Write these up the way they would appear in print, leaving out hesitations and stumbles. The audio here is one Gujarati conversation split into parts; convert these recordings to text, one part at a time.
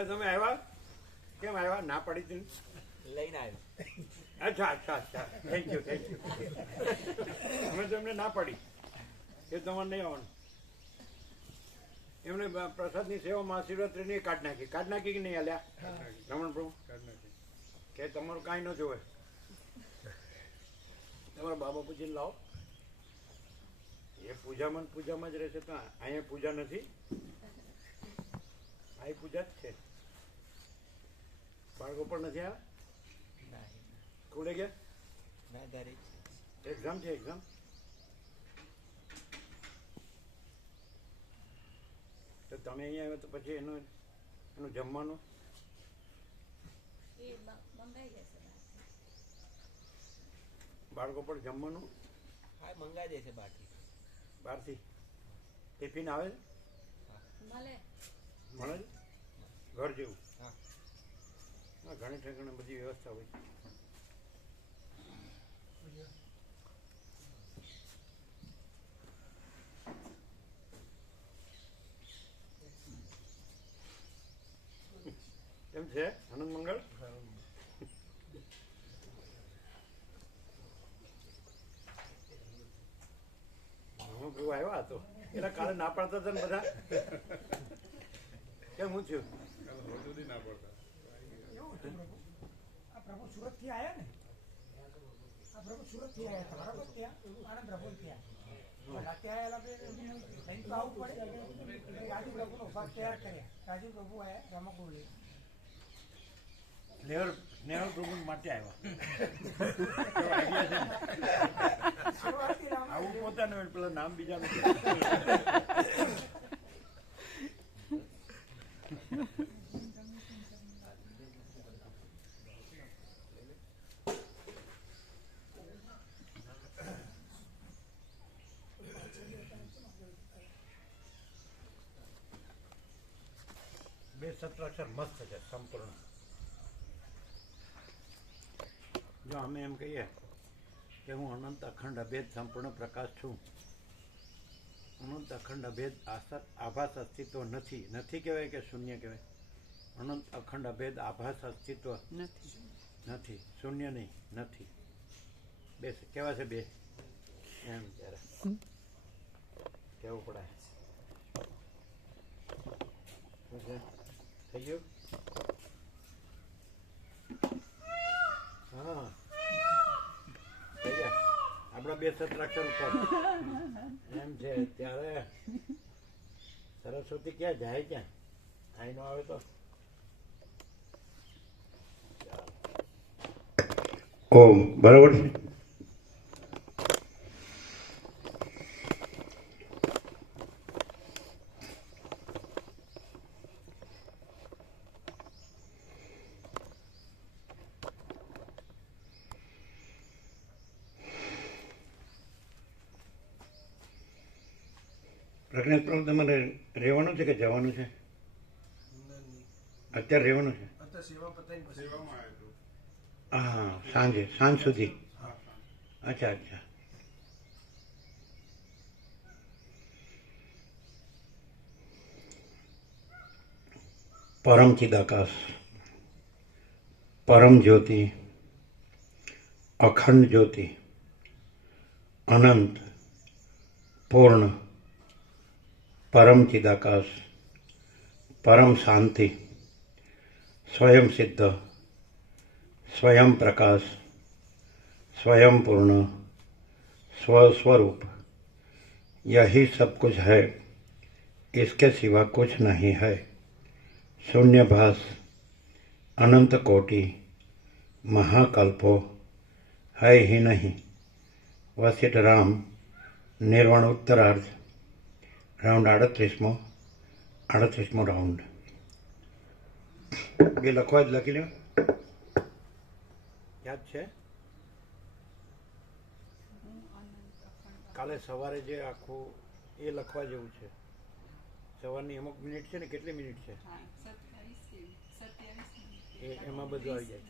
એટલે તમે આવ્યા કેમ આવ્યા? ના પડી હતી લઈને આવ્યો. અચ્છા અચ્છા અચ્છા, થેન્ક યુ થેન્ક યુ. અમે તમને ના પડી કે તમારે નહીં આવવાનું. એમને પ્રસાદની સેવામાં શિવરાત્રીની કાઢ નાખી કે નહીં હાલ્યા રમણ પ્રભુ? કે તમારું કાંઈ ન જોવે? તમારા બાબા પૂજીને લાવો. એ પૂજામાં જ રહેશે. તો અહીંયા પૂજા નથી, આ પૂજા જ છે. બાળકો પણ નથી આવ્યા? સ્કૂલે ગયા? એક્ઝામ છે? એક્ઝામ તો તમે અહીંયા આવ્યા તો પછી એનું જમવાનું બાળકો પણ જમવાનું હા મંગાઈ દેશે બહારથી. ટિફિન આવે છે? મળે છે ઘર જેવું? હા, ઘણી ઠેકાણે બધી વ્યવસ્થા હોય. કેમ છે આનંદ મંગળ? આવ્યા હતો એટલે કાલે ના પાડતા હતા ને બધા. કેમ હું થયું? પ્રભુ સુરત થી આયા ને, આ પ્રભુ સુરત થી આયા હતા બરાબર, ત્યાં આનંદ પ્રભુ ત્યાં આવવું પડે. રાજુ પ્રભુ નો ભાગ તૈયાર કર્યા. રાજુ પ્રભુ આયા રમકડું લઈ. નેહલ પ્રભુ માટે આવ્યા. આવું પોતાનું પેલા નામ બીજા બે સત્રાક્ષર મસ્ત છે સંપૂર્ણ. જો અમે એમ કહીએ કે હું અનંત અખંડ અભેદ સંપૂર્ણ પ્રકાશ છું. અનંત અખંડ અભેદ આભાસ અસ્તિત્વ નથી. નથી કહેવાય કે શૂન્ય કહેવાય? અનંત અખંડ અભેદ આભાસ અસ્તિત્વ નથી. શૂન્ય નહીં, નથી. બે કેવા છે? બે એમ ત્યારે કેવું પડે. થઈ ગયું? હા થઈ ગયા આપણા બે સત્રાક્ષર ઉપર એમ છે. ત્યારે સરસ્વતી ક્યાં જાય? ક્યાં આઈ નો આવે તો ઓમ બરાબર છે. પ્રજ્ઞેશ પ્રભુ તમારે રહેવાનું છે કે જવાનું છે? અત્યારે રહેવાનું છે? હા, સાંજ સુધી. અચ્છા અચ્છા. પરમ ચિદાકાશ, પરમ જ્યોતિ, અખંડ જ્યોતિ, અનંત, પૂર્ણ, પરમ ચિદાકાશ, પરમ શાંતિ, स्वयं सिद्ध, स्वयं प्रकाश, स्वयं पूर्ण, स्वस्वरूप, यही सब कुछ है, इसके सिवा कुछ नहीं है. शून्यभास, अनंत कोटि, महाकल्पो है ही नहीं. वशिष्ठ राम निर्वाण उत्तरार्ध राउंड 38મો રાઉન્ડ. બે લખવા જ લખી લો. યાદ છે? કાલે સવારે જે આખું એ લખવા જેવું છે. સવારની અમુક મિનિટ છે ને, કેટલી મિનિટ છે એમાં બધું આવી જાય.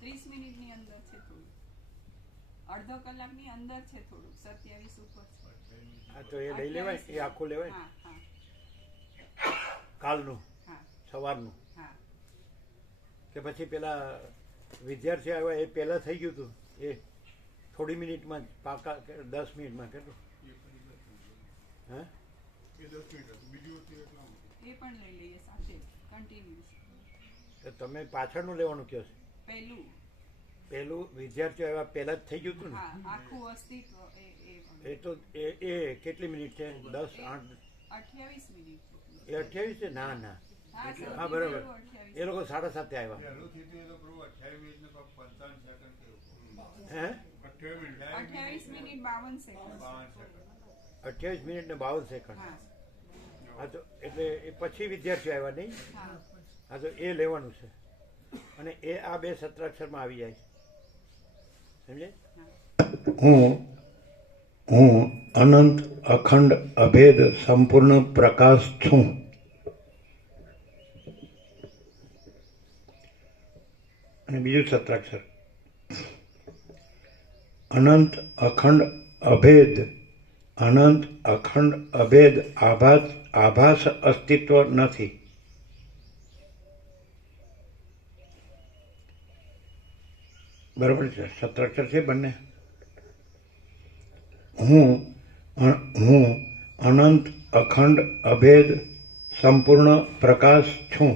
30 મિનિટની અંદર છે થોડું, અડધો કલાકની અંદર છે થોડું, 27 ઉપર છે. હા તો એ લઈ લેવાય, એ આખું લેવાય કાલનું. સવારનું હા કે પછી પેલા વિદ્યાર્થી આવ્યા એ પહેલાં થઈ ગયું હતું એ થોડી મિનિટમાં જ પાકા 10 મિનિટમાં કેટલું હે એ પણ લઈ લઈએ સાથે કન્ટિન્યુ તો તમે પાછળનું લેવાનું કહો છો પહેલું પહેલું વિદ્યાર્થીઓ આવ્યા પહેલાં જ થઈ ગયું હતું હા આખું અસ્તિત્વ એ ને એ તો એ કેટલી મિનિટ છે 10 8 28 મિનિટ એ 28 છે ના ના હા હા બરાબર એ લોકો 7:30 આવ્યા હે 28 મિનિટ 52 સેકન્ડ 28 મિનિટ ને 52 સેકન્ડ હા હા તો એટલે એ પછી વિદ્યાર્થીઓ આવ્યા નહીં હા હા તો એ લેવાનું છે અને એ આ બે સત્રાક્ષરમાં આવી જાય સમજે હું અનંત અખંડ અભેદ સંપૂર્ણ પ્રકાશ છું. અને બીજું સત્રાક્ષર અનંત અખંડ અભેદ આભાસ અસ્તિત્વ નથી. બરાબર છે સત્રાક્ષર છે બંને. હું અનંત અખંડ અભેદ સંપૂર્ણ પ્રકાશ છું.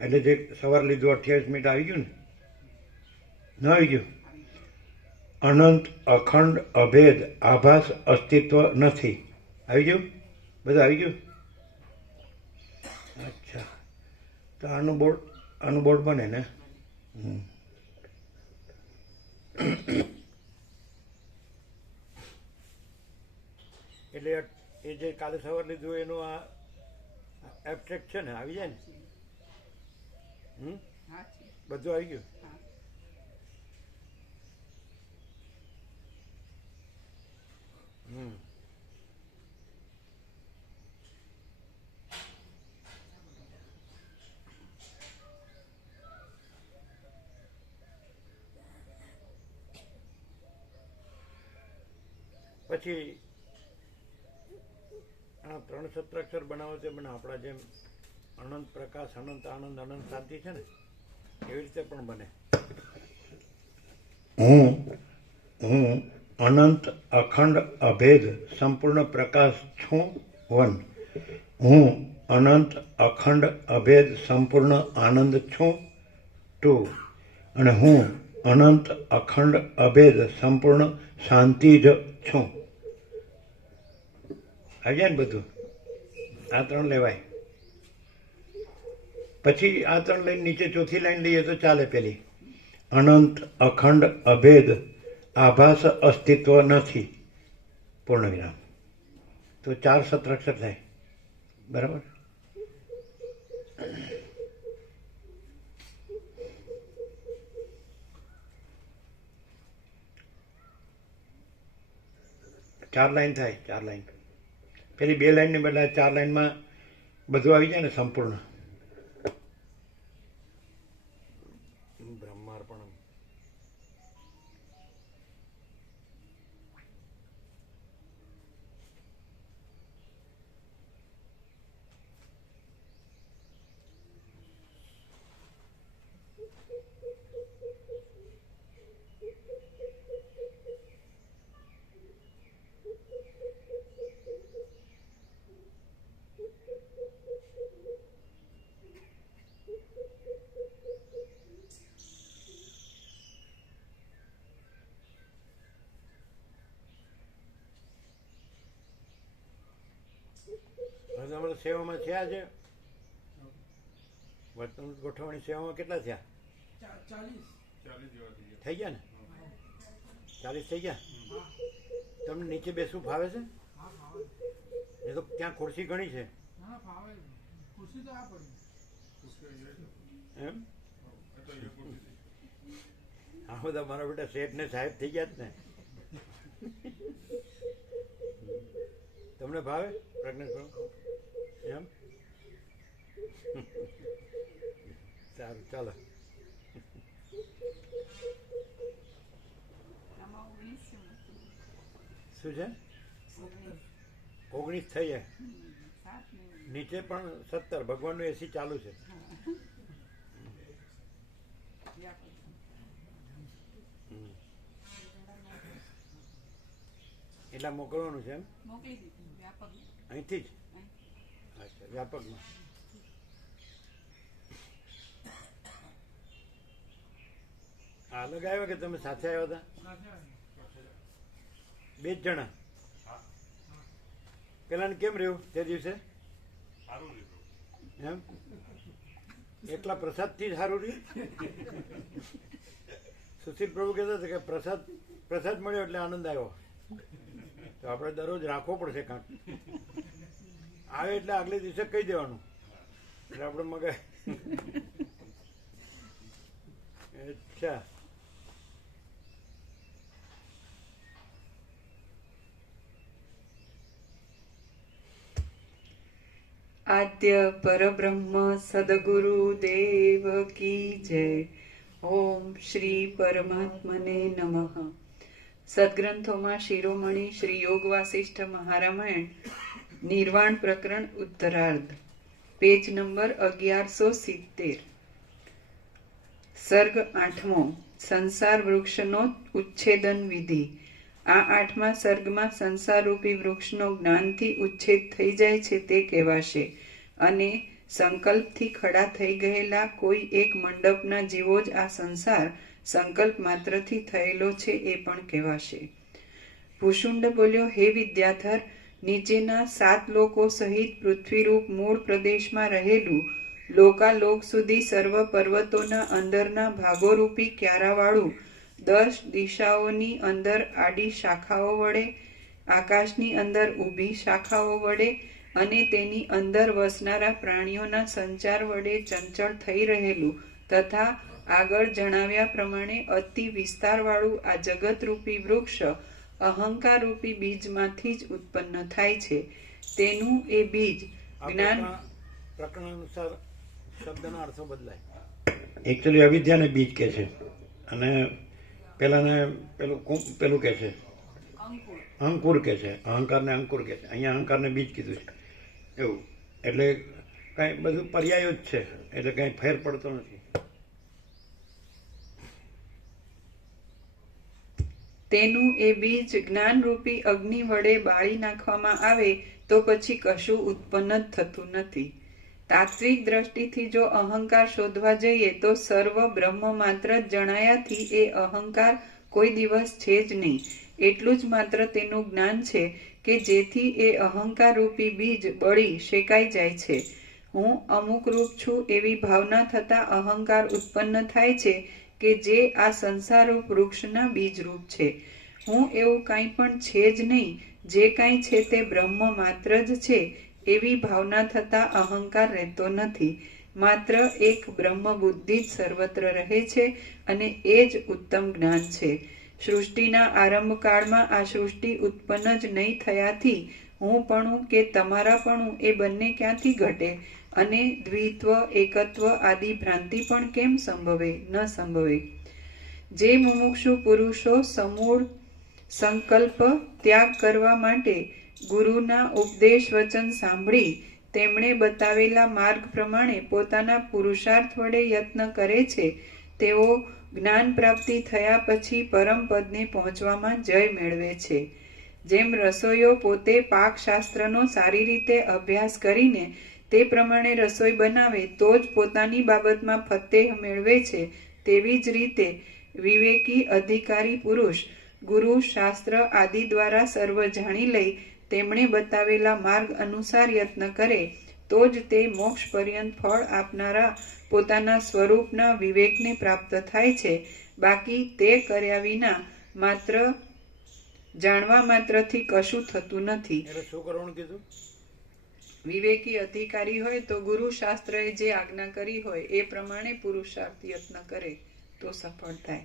એટલે જે સવાર લીધું 28 મિનિટ આવી ગયું ને ન આવી ગયું. અનંત અખંડ અભેદ આભાસ અસ્તિત્વ નથી. આવી ગયું બધું આવી ગયું. અચ્છા તો આનું બોર્ડ બને ને. એટલે એ જે કાલે સવાર લીધું એનું આ એબ્સ્ટ્રેક્ટ છે ને આવી જાય ને હા છે બધું આવી ગયું. હા પછી આ 3 સત્રાક્ષર બનાવો તે બને આપણા જેમ અનંત પ્રકાશ અનંત આનંદ અનંત શાંતિ છે ને એવી રીતે પણ બને. હું અનંત અખંડ અભેદ સંપૂર્ણ પ્રકાશ છું 1. હું અનંત અખંડ અભેદ સંપૂર્ણ આનંદ છું 2. અને હું અનંત અખંડ અભેદ સંપૂર્ણ શાંતિ જ છું. આવી જાય ને બધું. આ 3 લેવાય. પછી આ 3 લાઈન નીચે ચોથી લાઈન લઈએ તો ચાલે. પેલી અનંત અખંડ અભેદ આભાસ અસ્તિત્વ નથી પૂર્ણ વિરામ. તો 4 સત્રાક્ષર થાય. બરાબર. ચાર લાઈન થાય. 4 લાઈન પેલી 2 લાઈનની બદલે 4 લાઈનમાં બધું આવી જાય ને સંપૂર્ણ. બ્રહ્માર્પણમ. તમારે સેવામાં થયા છે વર્તન ગોઠવણી સેવામાં કેટલા થયા? 40 થઈ ગયા ને 40 થઈ ગયા. તમને નીચે બેસવું ફાવે છે? હા ફાવે. એ તો ત્યાં ખુરશી ઘણી છે ના ફાવે. ખુરશી તો આ પડી એમ. હા બધા મારા બેટા શેઠ ને સાહેબ થઈ ગયા જ ને. તમને ભાવે પ્રજ્ઞેશ? એમ સારું ચાલો. આમાં 19 છે. શું છે? 19 19 થઈ જાય. 7 ને નીચે પણ 17 ભગવાનનું એસી ચાલુ છે. વ્યાપક એટલે મોકલવાનું છે એમ મોકલી દીધું વ્યાપક અહીંથી જ. અચ્છા, વ્યાપકમાં. અલગ આવ્યા કે તમે સાથે આવ્યા હતા? 2 જ જણા. પેલાને કેમ રહ્યું તે દિવસે? એમ એકલા પ્રસાદથી જ સારું રહ્યું? સુશીલ પ્રભુ કહેતા હતા કે પ્રસાદ મળ્યો એટલે આનંદ આવ્યો. તો આપણે દરરોજ રાખવો પડશે કાંક. આવે એટલે આગલે દિવસે કહી દેવાનું એટલે આપણે મગાય. અચ્છા. આદ્ય પરબ્રહ્મ સદગુરુ દેવ કી જય. ઓમ શ્રી પરમાત્મને નમઃ. સદગ્રંથોમાં શિરોમણી શ્રી યોગ વાસિષ્ઠ મહારામાયણ નિર્વાણ પ્રકરણ ઉત્તરાર્ધ, પેજ નંબર 1170. સર્ગ 8મો. સંસાર વૃક્ષનો ઉચ્છેદન વિધિ. આ 8મા સર્ગમાં સંસારરૂપી વૃક્ષનો જ્ઞાનથી ઉચ્છેદ થઈ જાય છે તે કહેવાશે, અને સંકલ્પથી ખડા થઈ ગયેલા કોઈ એક મંડપના જેવો જ આ સંસાર સંકલ્પ માત્રથી થયેલો છે એ પણ કહેવાશે. ભૂષુંડ બોલ્યો, હે વિદ્યાધર, નીચેના 7 લોકો સહિત પૃથ્વીરૂપ મૂળ પ્રદેશમાં રહેલું લોકાલોક સુધી સર્વ પર્વતોના અંદરના ભાગોરૂપી ક્યારાવાળું 10 દિશાઓની અંદર આડી શાખાઓ વડે, આકાશની અંદર ઊભી શાખાઓ વડે અને તેની અંદર વસનારા પ્રાણીઓના સંચાર વડે ચંચળ થઈ રહેલું તથા આગળ જણાવ્યા પ્રમાણે અતિ વિસ્તારવાળું આ જગતરૂપી વૃક્ષ અહંકારરૂપી બીજમાંથી જ ઉત્પન્ન થાય છે. તેનું એ બીજ જ્ઞાન. પ્રકરણ અનુસાર શબ્દનો અર્થ બદલાય. એકચ્યુઅલી અવિદ્યાને બીજ કહે છે અને પેલાને પેલું કહે છે અંકુર કહે છે. અહંકારને અંકુર કહે છે. અહીંયા અહંકારને બીજ કીધું છે એવું. એટલે કાંઈ બધું પર્યાયો જ છે, એટલે કાંઈ ફેર પડતો નથી. તેનું એ બીજ જ્ઞાનરૂપી અગ્નિ વડે બાળી નાખવામાં આવે તો પછી કશું ઉત્પન્ન જ થતું નથી. તાત્વિક દ્રષ્ટિથી જો અહંકાર શોધવા જઈએ તો સર્વ બ્રહ્મ માત્ર જ જણાયાથી એ અહંકાર કોઈ દિવસ છે જ નહીં. એટલું જ માત્ર તેનું જ્ઞાન છે કે જેથી એ અહંકાર રૂપી બીજ બળી શેકાઈ જાય છે. હું અમુક રૂપ છું એવી ભાવના થતા અહંકાર ઉત્પન્ન થાય છે કે જે આ સંસારરૂપ વૃક્ષના બીજરૂપ છે. હું એવું કાંઈ પણ છે જ નહીં, જે કાંઈ છે તે બ્રહ્મ માત્ર જ છે એવી ભાવના થતા અહંકાર રહેતો નથી. માત્ર એક બ્રહ્મ બુદ્ધિ જ સર્વત્ર રહે છે અને એ જ ઉત્તમ જ્ઞાન છે. સૃષ્ટિના આરંભકાળમાં આ સૃષ્ટિ ઉત્પન્ન જ નહીં થયાથી હુંપણું કે તમારાપણું એ બંને ક્યાંથી ઘટે અને દ્વિત્વ એકત્વ આદિ ભ્રાંતિ પણ કેમ સંભવે? ન સંભવે. જે મુમુક્ષુ પુરુષો સમૂળ સંકલ્પ ત્યાગ કરવા માટે ગુરુના ઉપદેશ વચન સાંભળી તેમણે બતાવેલા માર્ગ પ્રમાણે પોતાના પુરુષાર્થ વડે યત્ન કરે છે, તેઓ જ્ઞાન પ્રાપ્તિ થયા પછી પરમ પદને પહોંચવામાં જય મેળવે છે. જેમ રસોઈયો પોતે પાકશાસ્ત્રનો સારી રીતે અભ્યાસ કરીને તે પ્રમાણે રસોઈ બનાવે તો જ પોતાની બાબતમાં ફતેહ મેળવે છે, તેવી જ રીતે વિવેકી અધિકારી પુરુષ ગુરુ શાસ્ત્ર આદિ દ્વારા સર્વ જાણી લઈ તેમણે બતાવેલા માર્ગ અનુસાર યત્ન કરે તો જ તે મોક્ષ પર્યંત ફળ આપનારા પોતાના સ્વરૂપના વિવેકને પ્રાપ્ત થાય છે. બાકી તે કર્યા વિના માત્ર જાણવા માત્રથી કશું થતું નથી. શું કરવાનું કીધું? વિવેકી અધિકારી હોય તો ગુરુ શાસ્ત્રએ જે આજ્ઞા કરી હોય એ પ્રમાણે પુરુષાર્થ યત્ન કરે તો સફળ થાય.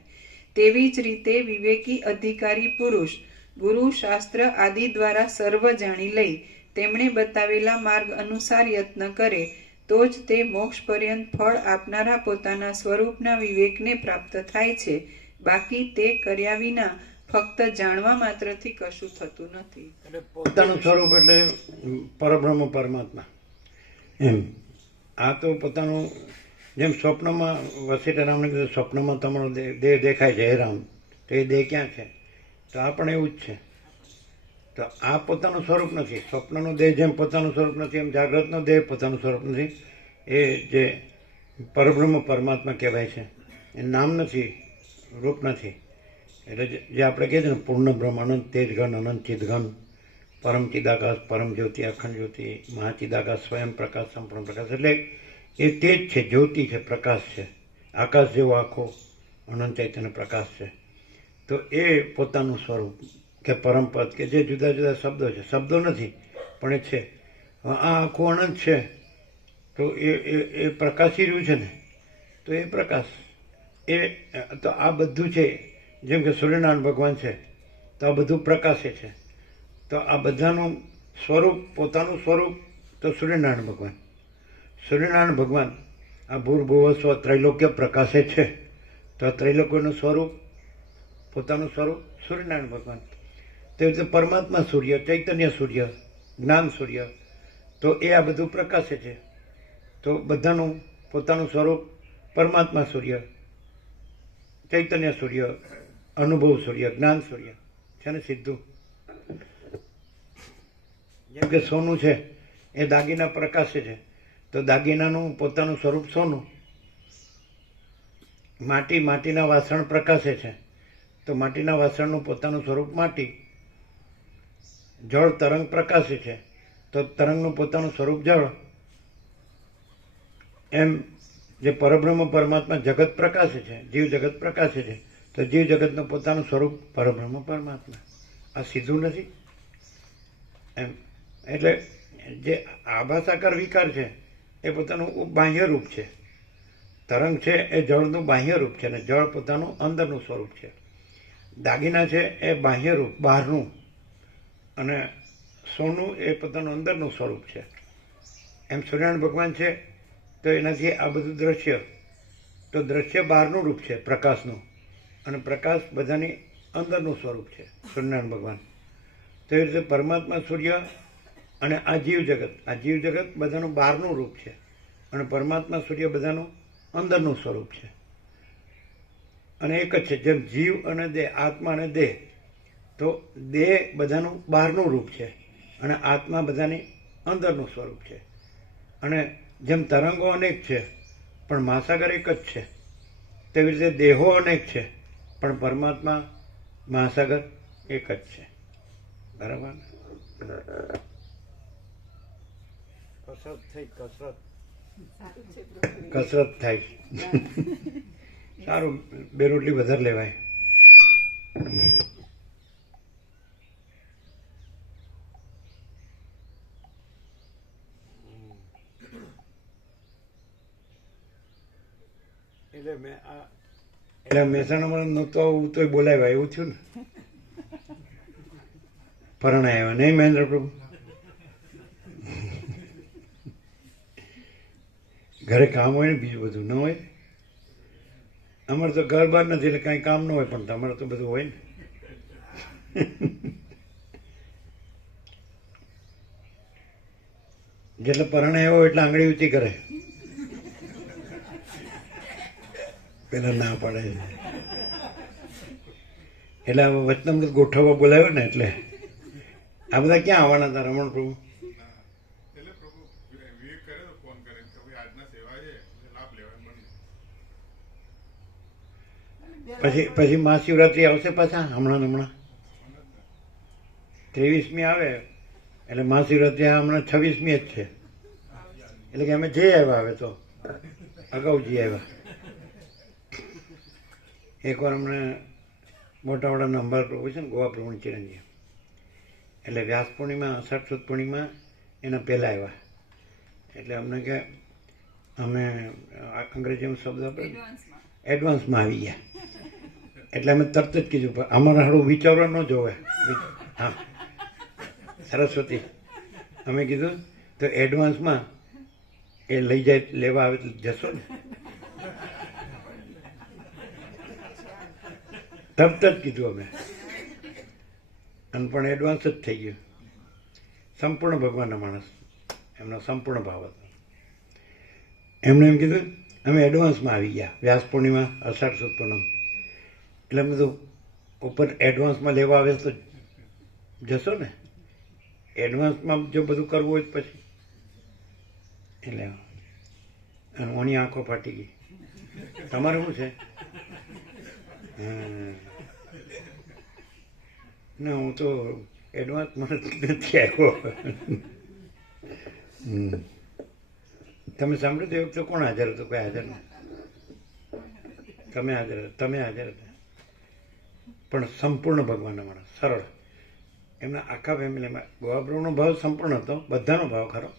તેવી જ રીતે વિવેકી અધિકારી પુરુષ ગુરુ શાસ્ત્ર આદિ દ્વારા સર્વ જાણી લઈ તેમણે બતાવેલા માર્ગ અનુસાર યત્ન કરે તો જ તે મોક્ષ પર્યંત ફળ આપનારા પોતાના સ્વરૂપના વિવેકને પ્રાપ્ત થાય છે. બાકી તે કર્યા વિના ફક્ત જાણવા માત્રથી કશું થતું નથી. એટલે પોતાનું સ્વરૂપ એટલે પરબ્રહ્મ પરમાત્મા એમ આ તો પોતાનું જેમ સ્વપ્નમાં વસીઠા રામને કીધું સ્વપ્નમાં તમારો દેહ દેખાય છે હે રામ, તો એ દેહ ક્યાં છે? તો આ પણ એવું જ છે. તો આ પોતાનું સ્વરૂપ નથી. સ્વપ્નનો દેહ જેમ પોતાનું સ્વરૂપ નથી એમ જાગ્રતનો દેહ પોતાનું સ્વરૂપ નથી. એ જે પરબ્રહ્મ પરમાત્મા કહેવાય છે એ નામ નથી, રૂપ નથી. એટલે જે આપણે કહીએ છીએ ને પૂર્ણ બ્રહ્મ, અનંત તેજ ઘન, અનંત ચિદ ઘન, પરમ ચિદાકાશ, પરમ જ્યોતિ, અખંડ જ્યોતિ, મહાચિદાકાશ, સ્વયં પ્રકાશ, સંપૂર્ણ પ્રકાશ. એટલે એ તેજ છે, જ્યોતિ છે, પ્રકાશ છે, આકાશ જેવો આખો અનંત ચૈતન્ય પ્રકાશ છે. તો એ પોતાનું સ્વરૂપ કે પરમપદ કે જે જુદા જુદા શબ્દો છે, શબ્દો નથી પણ એ છે. આ આખું અનંત છે તો એ પ્રકાશી રહ્યું છે ને, તો એ પ્રકાશ એ તો આ બધું છે. જેમ કે સૂર્યનારાયણ ભગવાન છે તો આ બધું પ્રકાશે છે. તો આ બધાનું સ્વરૂપ, પોતાનું સ્વરૂપ તો સૂર્યનારાયણ ભગવાન. સૂર્યનારાયણ ભગવાન આ ભૂર્ભુવસ્વ ત્રૈલોક્ય પ્રકાશે છે. તો આ ત્રૈલોક્યનું સ્વરૂપ, પોતાનું સ્વરૂપ સૂર્યનારાયણ ભગવાન. તે રીતે પરમાત્મા સૂર્ય, ચૈતન્ય સૂર્ય, જ્ઞાન સૂર્ય, તો એ આ બધું પ્રકાશે છે. તો બધાનું પોતાનું સ્વરૂપ પરમાત્મા સૂર્ય, ચૈતન્ય સૂર્ય, અનુભવ સૂર્ય, જ્ઞાન સૂર્ય છે ને સીધું. જેમ કે સોનું છે એ દાગીના પ્રકાશે છે, તો દાગીનાનું પોતાનું સ્વરૂપ સોનું. માટી, માટીના વાસણ પ્રકાશે છે, તો માટીના વાસણનું પોતાનું સ્વરૂપ માટી. જળ તરંગ પ્રકાશે છે, તો તરંગનું પોતાનું સ્વરૂપ જળ. એમ જે પરબ્રહ્મ પરમાત્મા જગત પ્રકાશે છે, જીવ જગત પ્રકાશે છે, તો જીવ જગતનું પોતાનું સ્વરૂપ પરબ્રહ્મ પરમાત્મા. આ સીધું નથી એમ. એટલે જે આભાસાકાર વિકાર છે એ પોતાનું બાહ્ય રૂપ છે. તરંગ છે એ જળનું બાહ્ય રૂપ છે, અને જળ પોતાનું અંદરનું સ્વરૂપ છે. દાગીના છે એ બાહ્ય રૂપ, બહારનું, અને સોનું એ પોતાનું અંદરનું સ્વરૂપ છે. એમ સૂર્યનારાયણ ભગવાન છે તો એનાથી આ બધું દ્રશ્ય, તો દ્રશ્ય બહારનું રૂપ છે પ્રકાશનું, અને પ્રકાશ બધાની અંદરનું સ્વરૂપ છે સૂર્યનારાયણ ભગવાન. તો એ રીતે પરમાત્મા સૂર્ય અને આ જીવ જગત બધાનું બહારનું રૂપ છે, અને પરમાત્મા સૂર્ય બધાનું અંદરનું સ્વરૂપ છે. અને એક જ છે. જેમ જીવ અને દેહ, આત્મા અને દેહ, તો દેહ બધાનું બહારનું રૂપ છે અને આત્મા બધાની અંદરનું સ્વરૂપ છે. અને જેમ તરંગો અનેક છે પણ મહાસાગર એક જ છે, તેવી રીતે દેહો અનેક છે પણ પરમાત્મા મહાસાગર એક જ છે. બરાબર. કસરત થાય. સારું, 2 રોટલી વધારે લેવાય. એટલે મહેસાણામાં નહોતો આવું તોય બોલાવ્યા, એવું થયું ને. પરણાય આવ્યા નહીં મહેન્દ્ર પ્રભુ? ઘરે કામ હોય ને, બીજું બધું ન હોય. અમારે તો ઘર બહાર નથી એટલે કાંઈ કામ ન હોય, પણ તમારે તો બધું હોય ને. જેટલે પરણાય આવ્યો એટલે આંગળી ઊંચી કરે, પેલા ના પાડે છે. એટલે વચનામૃત ગોઠવવા બોલાવ્યો ને, એટલે આ બધા ક્યાં આવવાના હતા રમણ પ્રભુ? પછી મહાશિવરાત્રી આવશે પાછા હમણાં 23મી આવે એટલે મહાશિવરાત્રી હમણાં 26મી જ છે. એટલે કે અમે જઈ આવ્યા, હવે તો અગાઉ જઈ આવ્યા. એકવાર અમને મોટા મોટા અંબાર પ્રભુ છે ને, ગોવા પ્રભુ ચિરંજીવ, એટલે વ્યાસ પૂર્ણિમા, અષાઢ સુદ પૂર્ણિમા એના પહેલાં આવ્યા. એટલે અમને કે અમે અંગ્રેજીમાં શબ્દ આપણે એડવાન્સમાં આવી ગયા. એટલે અમે તરત જ કીધું અમારા હારું વિચારવા ન જોવે. હા, સરસ્વતી અમે કીધું તો એડવાન્સમાં એ લઈ જાય, લેવા આવે તો જશો ને. તરત જ કીધું અમે, અને પણ એડવાન્સ જ થઈ ગયું. સંપૂર્ણ ભગવાનના માણસ, એમનો સંપૂર્ણ ભાવ હતો. એમણે એમ કીધું અમે એડવાન્સમાં આવી ગયા, વ્યાસ પૂર્ણિમા, અષાઢ સુદ પૂનમ, એટલે અમે તો ઉપર એડવાન્સમાં લેવા આવે તો જશો ને, એડવાન્સમાં જો બધું કરવું હોય તો પછી એટલે અને ઓની આંખો ફાટી ગઈ. તમારે શું છે? ના હું તો એડવાન્સમાં નથી આવ્યો. તમે સાંભળ્યું તે વખતે કોણ હાજર હતું? કોઈ હાજર નહીં. તમે હાજર હતા. પણ સંપૂર્ણ ભગવાનના માણસ, સરળ. એમના આખા ફેમિલીમાં ગોવાબ્રહ્મનો ભાવ સંપૂર્ણ હતો, બધાનો ભાવ ખરો,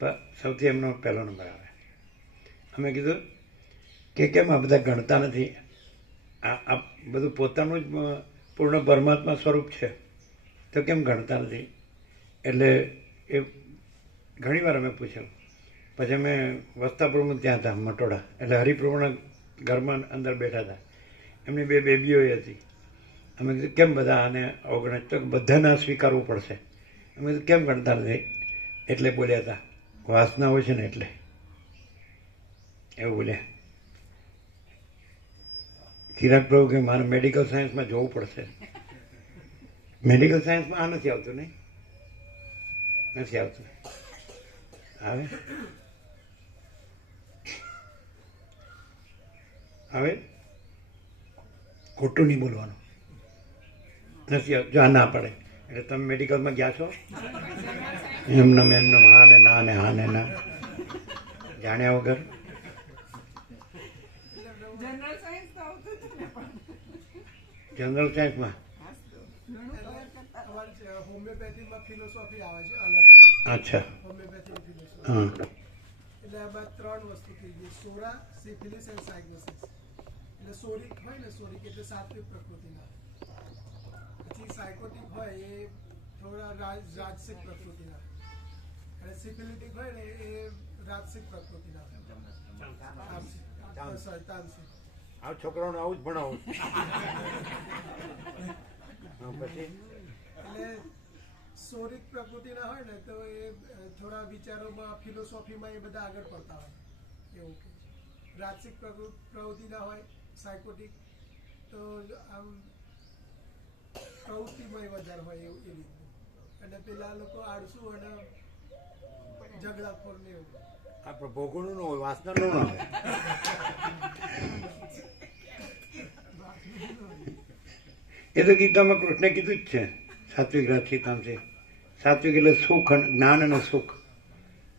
પણ સૌથી એમનો પહેલો નંબર આવે. અમે કીધું કે કેમ આ બધા ગણતા નથી? આ બધું પોતાનું જ પૂર્ણ પરમાત્મા સ્વરૂપ છે, તો કેમ ગણતા નથી? એટલે એ ઘણીવાર અમે પૂછ્યું. પછી અમે વસ્તાપુરમાં ત્યાં હતા મટોડા, એટલે હરિપ્રભુના ઘરમાં અંદર બેઠા હતા. એમની 2 બેબીઓ હતી. અમે કીધું કેમ બધા આને અવગણે? તો બધાને સ્વીકારવું પડશે. અમે કીધું કેમ ગણતા નથી? એટલે બોલ્યા હતા વાસના હોય છે ને એટલે, એવું બોલ્યા. ચિરાગ પ્રભુ કે મારે મેડિકલ સાયન્સમાં જોવું પડશે. મેડિકલ સાયન્સમાં આ નથી આવતું, નહીં નથી આવતું. આવે આવે ખોટું નહીં બોલવાનું. નથી આવતું. જો આ ના પડે એટલે તમે મેડિકલમાં ગયા છો એમને હા ને ના ને હા ને ના જાણ્યા વગર. જનરલ સાયન્સમાં હોમિયોપેથીમાં ફિલોસોફી આવે છે અલગ. અચ્છા. હોમિયોપેથી ફિલોસોફી હા. એટલે આમાં 3 વસ્તુ થઈ ગઈ: સોરા, સિફિલિસ એન્ડ સાયકોસિસ. એટલે સોરિક હોય ને, સોરિક એટલે સાત્વિક પ્રકૃતિના. પછી સાયકોટિક હોય એ થોડા રાજસિક પ્રકૃતિના, અને સિફિલિટિક હોય ને એ રાજસિક પ્રકૃતિના. તામસિક. આ છોકરાઓને આવું જ ભણાવું. પછી એટલે સોરિક પ્રકૃતિના હોય ને તો એ થોડા વિચારોમાં, ફિલોસોફીમાં એ બધા આગળ પડતા હોય એવું. રાજસિક પ્રવૃત્તિના હોય સાયકોટિક તો આમ પ્રવૃત્તિમાં વધારે હોય એવું એ રીતનું. અને પેલા લોકો આળસુ અને ઝઘડાખોર ને એવું. આપણે ભોગવણું ન હોય, વાસનાનું ન હોય. એ તો ગીતામાં કૃષ્ણે કીધું જ છે, સાત્વિક, રાજસિક, તામસિક. સાત્વિક એટલે સુખ, જ્ઞાન અને સુખ.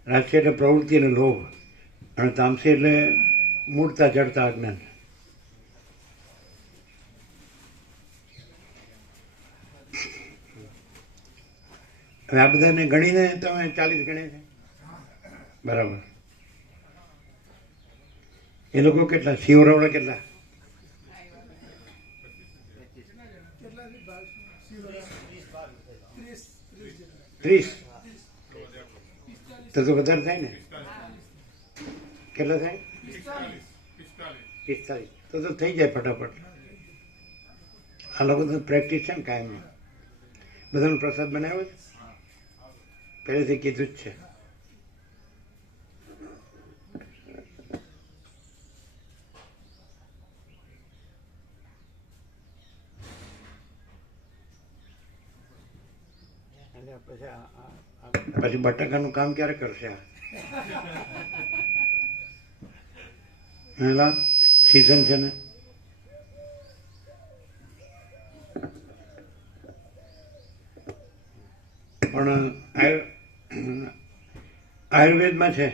રાજસિક એટલે પ્રવૃત્તિ અને લોભ. અને તામસિક એટલે મૂળતા, જડતા, અજ્ઞાન. હવે આ બધાને ગણીને તમે 40 ગણે છે બરાબર. એ લોકો કેટલા? શિવરાવડા કેટલા? કેટલા 30. તો વધારે થાય ને? કેટલા થાય? 45. તો થઈ જાય ફટાફટ. આ લોકો તો પ્રેક્ટિસ છે ને કાયમ. બધાનો પ્રસાદ બનાવ્યો છે, પહેલેથી કીધું જ છે. પછી બટાકાનું કામ ક્યારે કરશે? આ સીઝન છે ને. પણ આયુર્વેદમાં છે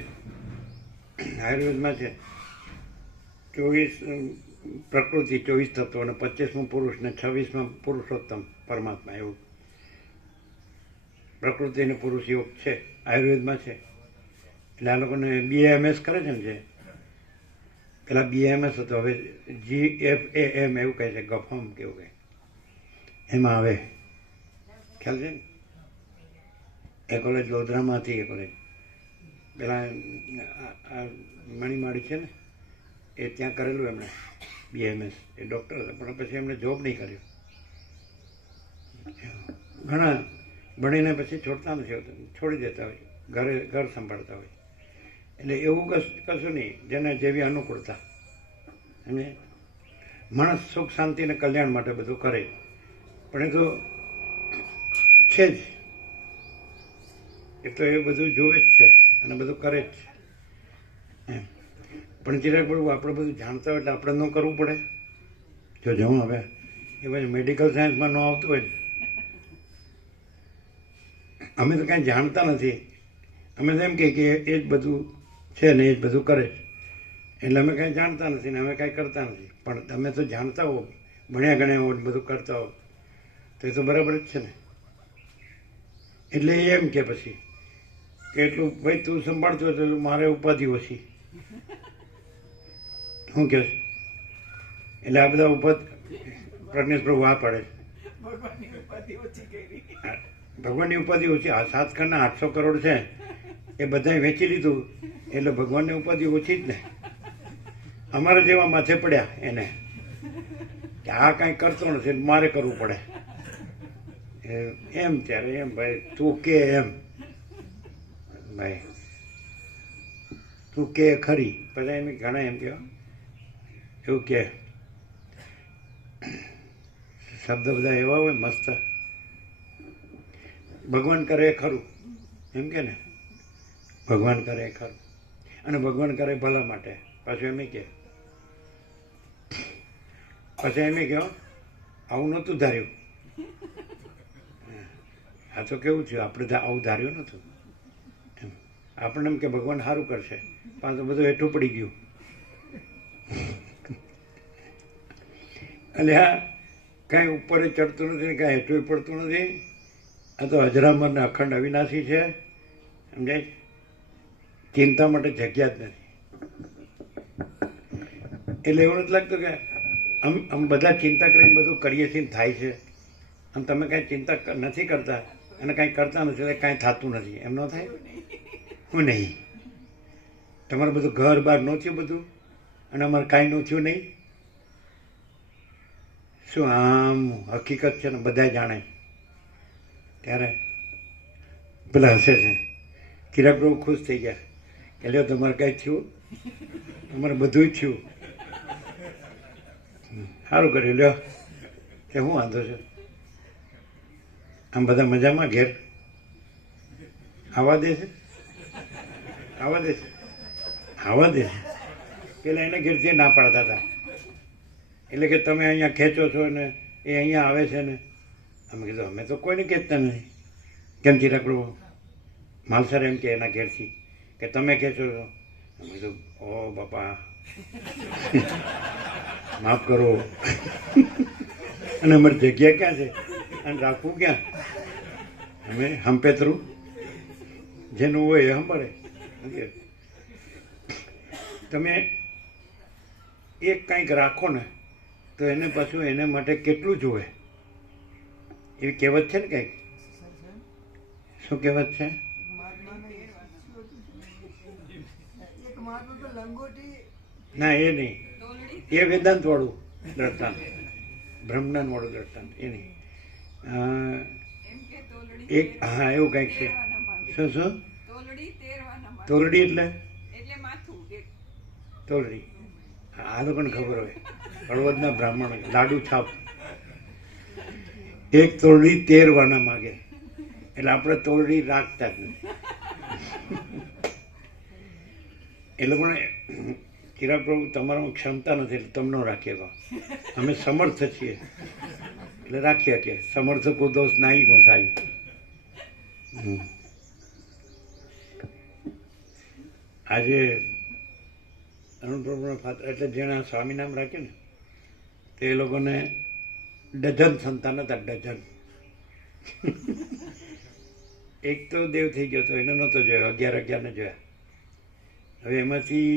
24 પ્રકૃતિ, 24 તત્વો, અને 25મું પુરુષ ને 26માં પુરુષોત્તમ પરમાત્મા. એવું પ્રકૃતિ અને પુરુષ યોગ છે, આયુર્વેદમાં છે. એટલે આ લોકોને BAMS કરે છે ને, જે પેલા BAMS હતો, હવે GFAM એવું કહે છે, ગફમ કેવું કહે, એમાં આવે. ખ્યાલ છે ને? એ કોલેજ લોધરામાં હતી. એ કોલેજ પેલા મણીમાળી છે ને, એ ત્યાં કરેલું એમણે BAMS. એ ડૉક્ટર હતા, પણ પછી એમણે જોબ નહીં કર્યો. ઘણા ભણીને પછી છોડતા નથી હોતા, છોડી દેતા હોય, ઘર સંભાળતા હોય. એટલે એવું કશું નહીં, જેને જેવી અનુકૂળતા. અને માણસ સુખ શાંતિ અને કલ્યાણ માટે બધું કરે, પણ એ તો છે જ, એ તો એ બધું જોવે જ છે અને બધું કરે જ છે એમ. પણ ચિરાગ પ્રભુ આપણે બધું જાણતા હોય એટલે આપણે ન કરવું પડે. જો જવું હવે એ પછી મેડિકલ સાયન્સમાં ન આવતું હોય ને, અમે તો કાંઈ જાણતા નથી, અમે તો એમ કહીએ કે એ જ બધું છે ને એ જ બધું કરે છે, એટલે અમે કાંઈ જાણતા નથી ને અમે કાંઈ કરતા નથી. પણ તમે તો જાણતા હો, ભણ્યા ગણ્યા હો, બધું કરતા હો, તો એ તો બરાબર જ છે ને. એટલે એ એમ કે પછી કે એટલું ભાઈ તું સંભાળતું હોય તો મારે ઉપાધિ ઓછી. શું કહે? એટલે આ બધા ઉપાધિ પ્રજ્ઞેશ પ્રભુ આ પાડે છે. ભગવાનની ઉપાધિ ઓછી. આ 7 ખંડના 800 કરોડ છે એ બધાએ વેચી લીધું એટલે ભગવાનની ઉપાધિ ઓછી જ ને. અમારા જેવા માથે પડ્યા એને કે આ કાંઈ કરતો નથી મારે કરવું પડે એમ. ત્યારે એમ ભાઈ તું કે એમ ભાઈ તું કે ખરી. બધા એમ ઘણા એમ કહો એવું કે શબ્દ બધા એવા હોય મસ્ત. ભગવાન કરે એ ખરું એમ કે ને, ભગવાન કરે એ ખરું અને ભગવાન કરે ભલા માટે. પાછું એમ કે પછી એમ કહો આવું નહોતું ધાર્યું. આ તો કેવું થયું, આપણે આવું ધાર્યું નહોતું એમ. આપણને એમ કે ભગવાન સારું કરશે, પણ તો બધું હેઠું પડી ગયું. એટલે આ કાંઈ ઉપર ચડતું નથી, કાંઈ હેઠું પડતું નથી. આ તો અજરામર ને અખંડ અવિનાશી છે, સમજાય. ચિંતા માટે જગ્યા જ નથી. એટલે એવું નથી લાગતું કે આમ બધા ચિંતા કરીને બધું કરીએ છીએ થાય છે, અને તમે કાંઈ ચિંતા નથી કરતા અને કાંઈ કરતા નથી એટલે કાંઈ થતું નથી. એમ ન થાય. હું નહીં, તમારું બધું ઘર બહાર ન થયું બધું, અને અમારે કાંઈ ન થયું નહીં. શું આમ હકીકત છે ને બધા જાણે. ત્યારે પેલા હસે છે. ચિરાગ પ્રભુ ખુશ થઈ ગયા કે લ્યો તમારે કાંઈ થયું, તમારે બધું જ થયું, સારું કર્યું લ્યો. કે શું વાંધો છે? આમ બધા મજામાં ઘેર આવવા દે છે, આવવા દે છે, આવવા દે છે. પેલા એને ઘેરથી ના પાડતા હતા, એટલે કે તમે અહીંયા ખેંચો છો ને એ અહીંયા આવે છે ને. અમે કીધું અમે તો કોઈને કહેતા નથી. કેમ ચિરાગ પ્રભુ? માલસર એમ કે એના ઘેરથી કે તમે ખેંચો છો. અમે કીધું ઓ બાપા માફ કરો. અને અમારી જગ્યા ક્યાં છે અને રાખવું ક્યાં? અમે હંપેતરું જેનું હોય એ સંભાળે. તમે એક કંઈક રાખો ને તો એને પાછું એને માટે કેટલું જોવે. એવી કહેવત છે ને કંઈક. શું કહેવત છે? ના એ નહીં, એ વેદાંત વાળું દ્રષ્ટાંત, બ્રહ્મજ્ઞાન વાળું દ્રષ્ટાંત એ નહીં. એક હા એવું કંઈક છે. શું શું? તોરડી એટલે તોરડી. આ લોકોને ખબર હોય, હળવદના બ્રાહ્મણ લાડુ છાપ. એક તોરડી 13 વાના માગે, એટલે આપણે તોરડી રાખતા જ નથી. એ લોકોને ચિરાગ પ્રભુ તમારામાં ક્ષમતા નથી એટલે તમને રાખીએ કહો. અમે સમર્થ છીએ એટલે રાખીએ કે સમર્થ કો દોષ નાહી ગોસાઈ. આજે અરુણ પ્રભુના ફાધર એટલે જેણે સ્વામી નામ રાખ્યું ને તે એ લોકોને ડઝન સંતાન હતા, ડઝન. એક તો દેવ થઈ ગયો તો એને નહોતો જોયો, 11 ને જોયા. હવે એમાંથી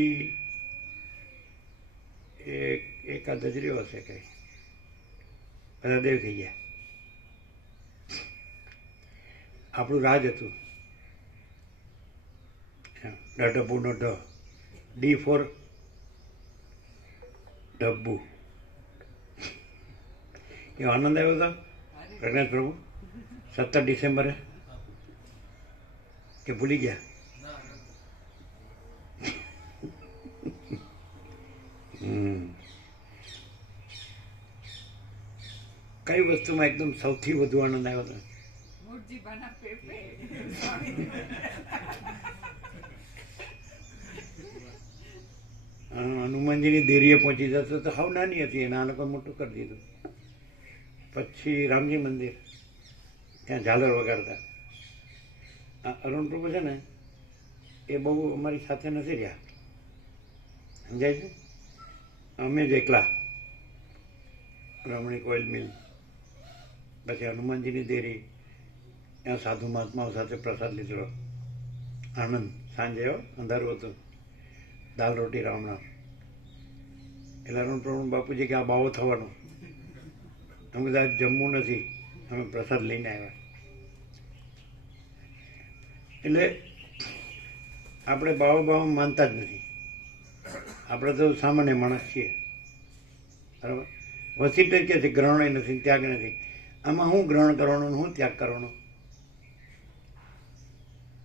એકાદ જ રહ્યો હશે કઈ, બધા દેવ થઈ ગયા. આપણું રાજ હતું ડબ્બુનો ઢ, ડી ફોર ડબ્બુ. એવો આનંદ આવ્યો હતો પ્રજ્ઞેશ પ્રભુ 17 ડિસેમ્બરે કે ભૂલી ગયા? કઈ વસ્તુમાં એકદમ સૌથી વધુ આનંદ આવ્યો હતો? મૂળજીભાના પેપે હનુમાનજીની દેરીએ પહોંચી જતો તો હાવ નાની હતી એને આ લોકો મોટું કરી દીધું. પછી રામજી મંદિર, ત્યાં ઝાલર વગાડતા. આ અરુણ પ્રભુ છે ને એ બહુ અમારી સાથે નથી રહ્યા, સમજાય છે? અમે જ એકલા રમણીક ઓઇલ મિલ, પછી હનુમાનજીની દેરી, ત્યાં સાધુ મહાત્માઓ સાથે પ્રસાદ લીધેલો. આનંદ. સાંજે અંધારું હતું, દાલ રોટી રામણા. એટલે અરુણ પ્રભુ બાપુજી કે આ બાવો થવાનો, અમે બધા જમવું નથી, અમે પ્રસાદ લઈને આવ્યા. એટલે આપણે બાવો માનતા જ નથી, આપણે તો સામાન્ય માણસ છીએ, બરાબર? વસીટ જ કે છે ગ્રહણ નથી, ત્યાગ નથી. આમાં શું ગ્રહણ કરવાનું, શું ત્યાગ કરવાનો?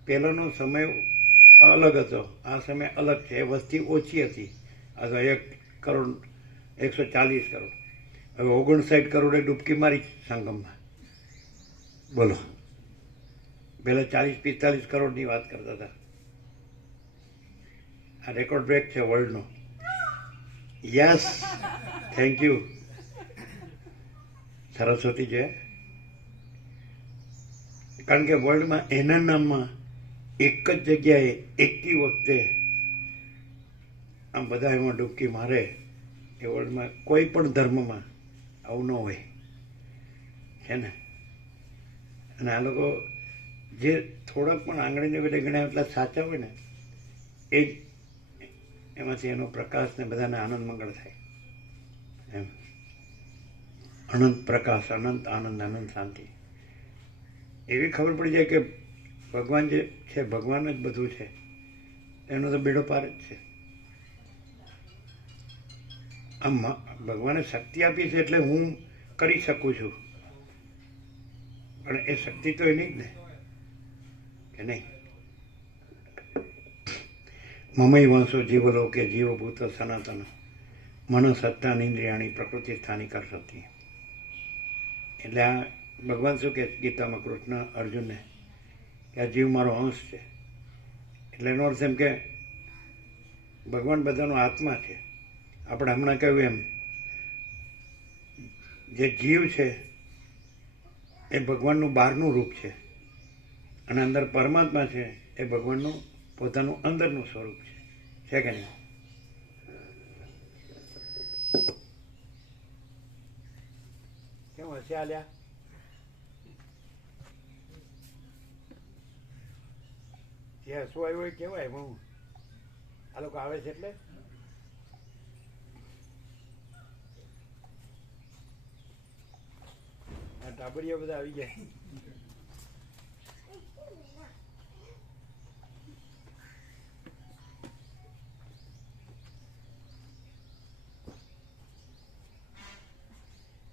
પહેલાંનો સમય અલગ હતો, આ સમય અલગ છે. એ વસ્તી ઓછી હતી, આ તો 1 કરોડ 140 કરોડ. હવે 59 કરોડે ડૂબકી મારી સંગમમાં, બોલો. પહેલાં 40-45 કરોડની વાત કરતા હતા. આ રેકોર્ડ બ્રેક છે વર્લ્ડનો. યસ, થેન્ક યુ સરસ્વતી છે. કારણ કે વર્લ્ડમાં એના નામમાં એક જ જગ્યાએ એકી વખતે આમ બધા એમાં ડૂબકી મારે, એ વર્લ્ડમાં કોઈ પણ ધર્મમાં આવું ન હોય, છે ને? અને આ લોકો જે થોડાક પણ આંગળીને વેડે ગણ્યા એટલા સાચા હોય ને, એ જ એમાંથી એનો પ્રકાશ ને બધાને આનંદ મંગળ થાય એમ. અનંત પ્રકાશ, અનંત આનંદ, અનંત શાંતિ. એવી ખબર પડી જાય કે ભગવાન જે છે, ભગવાન જ બધું છે, એનો તો બેડો પાર જ છે. આમ ભગવાને શક્તિ આપી છે એટલે હું કરી શકું છું, પણ એ શક્તિ તો એની જ ને, કે નહીં? મમઈ વાંસો જીવલોકે જીવભૂત સનાતન મન સત્તાનિંદ્રિયાણી પ્રકૃતિ સ્થાની કરશતી. એટલે આ ભગવાન શું કે ગીતામાં કૃષ્ણ અર્જુનને કે આ જીવ મારો અંશ છે. એટલે એનો અર્થ એમ કે ભગવાન બધાનો આત્મા છે. આપણે હમણાં કહ્યું એમ, જે જીવ છે એ ભગવાનનું બહારનું રૂપ છે, અને અંદર પરમાત્મા છે એ ભગવાનનું પોતાનું અંદરનું સ્વરૂપ છે કે નહીં? કેમ હશે આલ્યા? જે હસવું આવ્યું હોય કેવાય, હું આ લોકો આવે છે એટલે ટાબરિયા બધા આવી જાય.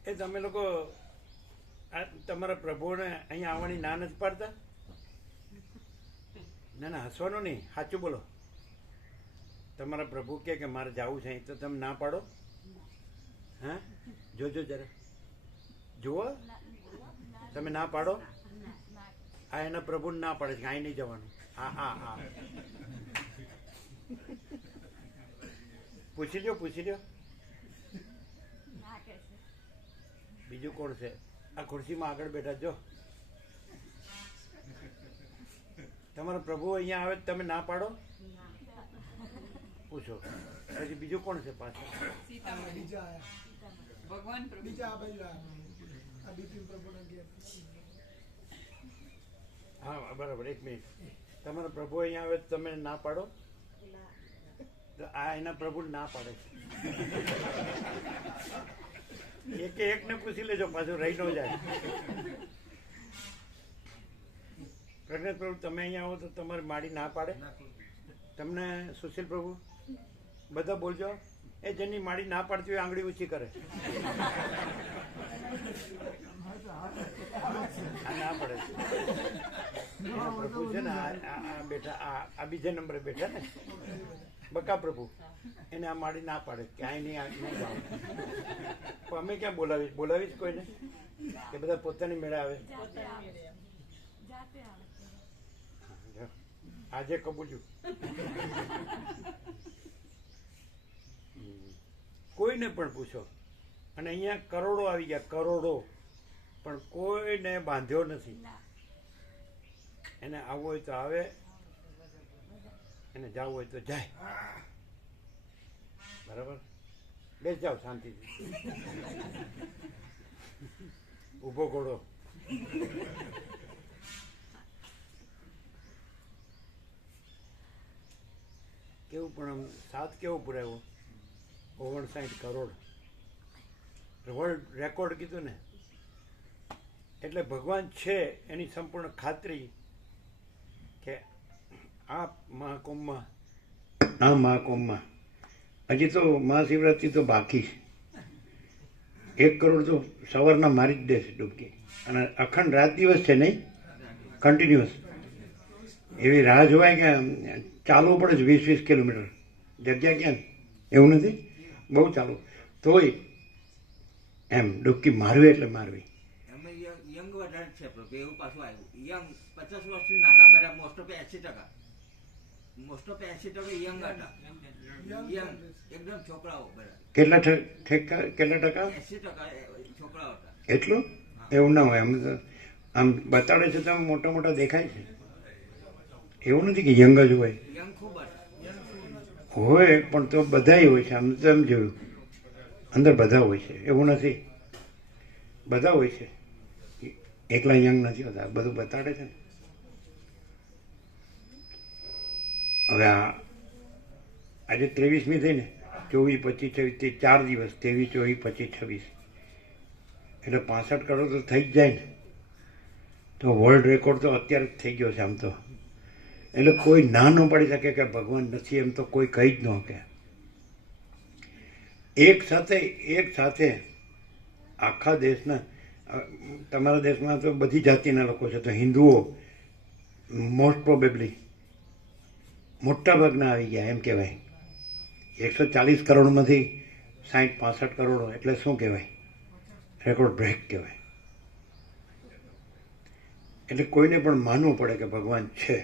એ તમે લોકો તમારા પ્રભુને અહીંયા આવવાની ના નથી પાડતા? ના ના, હસવાનું નહીં, સાચું બોલો. તમારા પ્રભુ કે મારે જવું છે તો તમે ના પાડો? હા, જોજો જરા, જુઓ, તમે ના પાડો. આ એના પ્રભુને ના પાડે છે, અહીં નહીં જવાનું. હા હા હા, પૂછી લ્યો, પૂછી લ્યો. બીજું કોણ છે આ ખુરશીમાં આગળ બેઠા? જો તમારા પ્રભુ અહીંયા આવે તમે ના પાડો? પૂછો. પછી બીજું કોણ છે પાછળ? ભગવાન હા બરાબર, 1 મિનિટ. તમારા પ્રભુ અહીંયા આવે તમે ના પાડો? તો આ એના પ્રભુ ના પાડે છે. એકને પૂછી લેજો, પાછું રહી ન જાય. પ્રજ્ઞાત પ્રભુ તમે અહીંયા આવો તો તમારી માડી ના પાડે તમને? સુશીલ પ્રભુ બધા બોલજો. એ જેની માડી ના પાડતી હોય આંગળી ઊંચી કરે. આ ના પડે એના પ્રભુ છે ને આ બેઠા આ બીજા નંબરે બેઠા ને બકા પ્રભુ એને આ માડી ના પાડે કે આ નહીં જાવ તો અમે ક્યાં બોલાવીશ કોઈને કે બધા પોતાની મેળે આવે આજે કબૂલ્યું કોઈને પણ પૂછો અને અહીંયા કરોડો આવી ગયા કરોડો પણ કોઈને બાંધ્યો નથી એને આવવું હોય તો આવે એને જવું હોય તો જાય બરાબર બેસ જાઓ શાંતિથી ઊભો ઘોડો કેવું પણ આમ સાથ કેવો પુરાયો 59 કરોડ વર્લ્ડ રેકોર્ડ કીધું ને એટલે ભગવાન છે એની સંપૂર્ણ ખાતરી કે આ મહાકુંભમાં હજી તો મહાશિવરાત્રિ તો બાકી છે 1 કરોડ તો સવારના મારી જ દેશે ડૂબકી અને અખંડ રાત દિવસ છે નહીં કન્ટિન્યુઅસ એવી રાહ જોવાય કે ચાલવું પડે છે 20 કિલોમીટર જગ્યા ક્યાં એવું નથી બહુ ચાલુ તોય એમ ડૂબકી મારવી એટલે મારવી એમાં યંગ વધારે છે પ્રભુ એવું પાછું આવ્યું યંગ 50 વર્ષથી નાના બધા મોસ્ટ ઓફ 80% યંગ હતા યંગ એકદમ છોકરાઓ બધા કેટલા ટકા 80% છોકરાઓ હતા એટલું એવું ના હોય આમ બતાડે છે તો મોટા મોટા દેખાય છે એવું નથી કે યંગ જ હોય યંગ ખૂબ હતા હોય પણ તો બધાય હોય છે આમ તો એમ જોયું અંદર બધા હોય છે એવું નથી બધા હોય છે એકલા યંગ નથી હોતા બધું બતાડે છે ને હવે આજે 23મી થઈ ને 24, 25, 26 4 દિવસ 23, 24, 25, 26 એટલે 65 કરોડ તો થઈ જ જાય ને તો વર્લ્ડ રેકોર્ડ તો અત્યારે જ થઈ ગયો છે આમ તો એટલે કોઈ ના ન પાડી શકે કે ભગવાન નથી એમ તો કોઈ કહી જ ન શકે એક સાથે આખા દેશના તમારા દેશમાં તો બધી જાતિના લોકો છે તો હિન્દુઓ મોસ્ટ પ્રોબેબલી મોટા ભાગના આવી ગયા એમ કહેવાય 140 કરોડમાંથી 60-65 કરોડ એટલે શું કહેવાય રેકોર્ડ બ્રેક કહેવાય એટલે કોઈને પણ માનવું પડે કે ભગવાન છે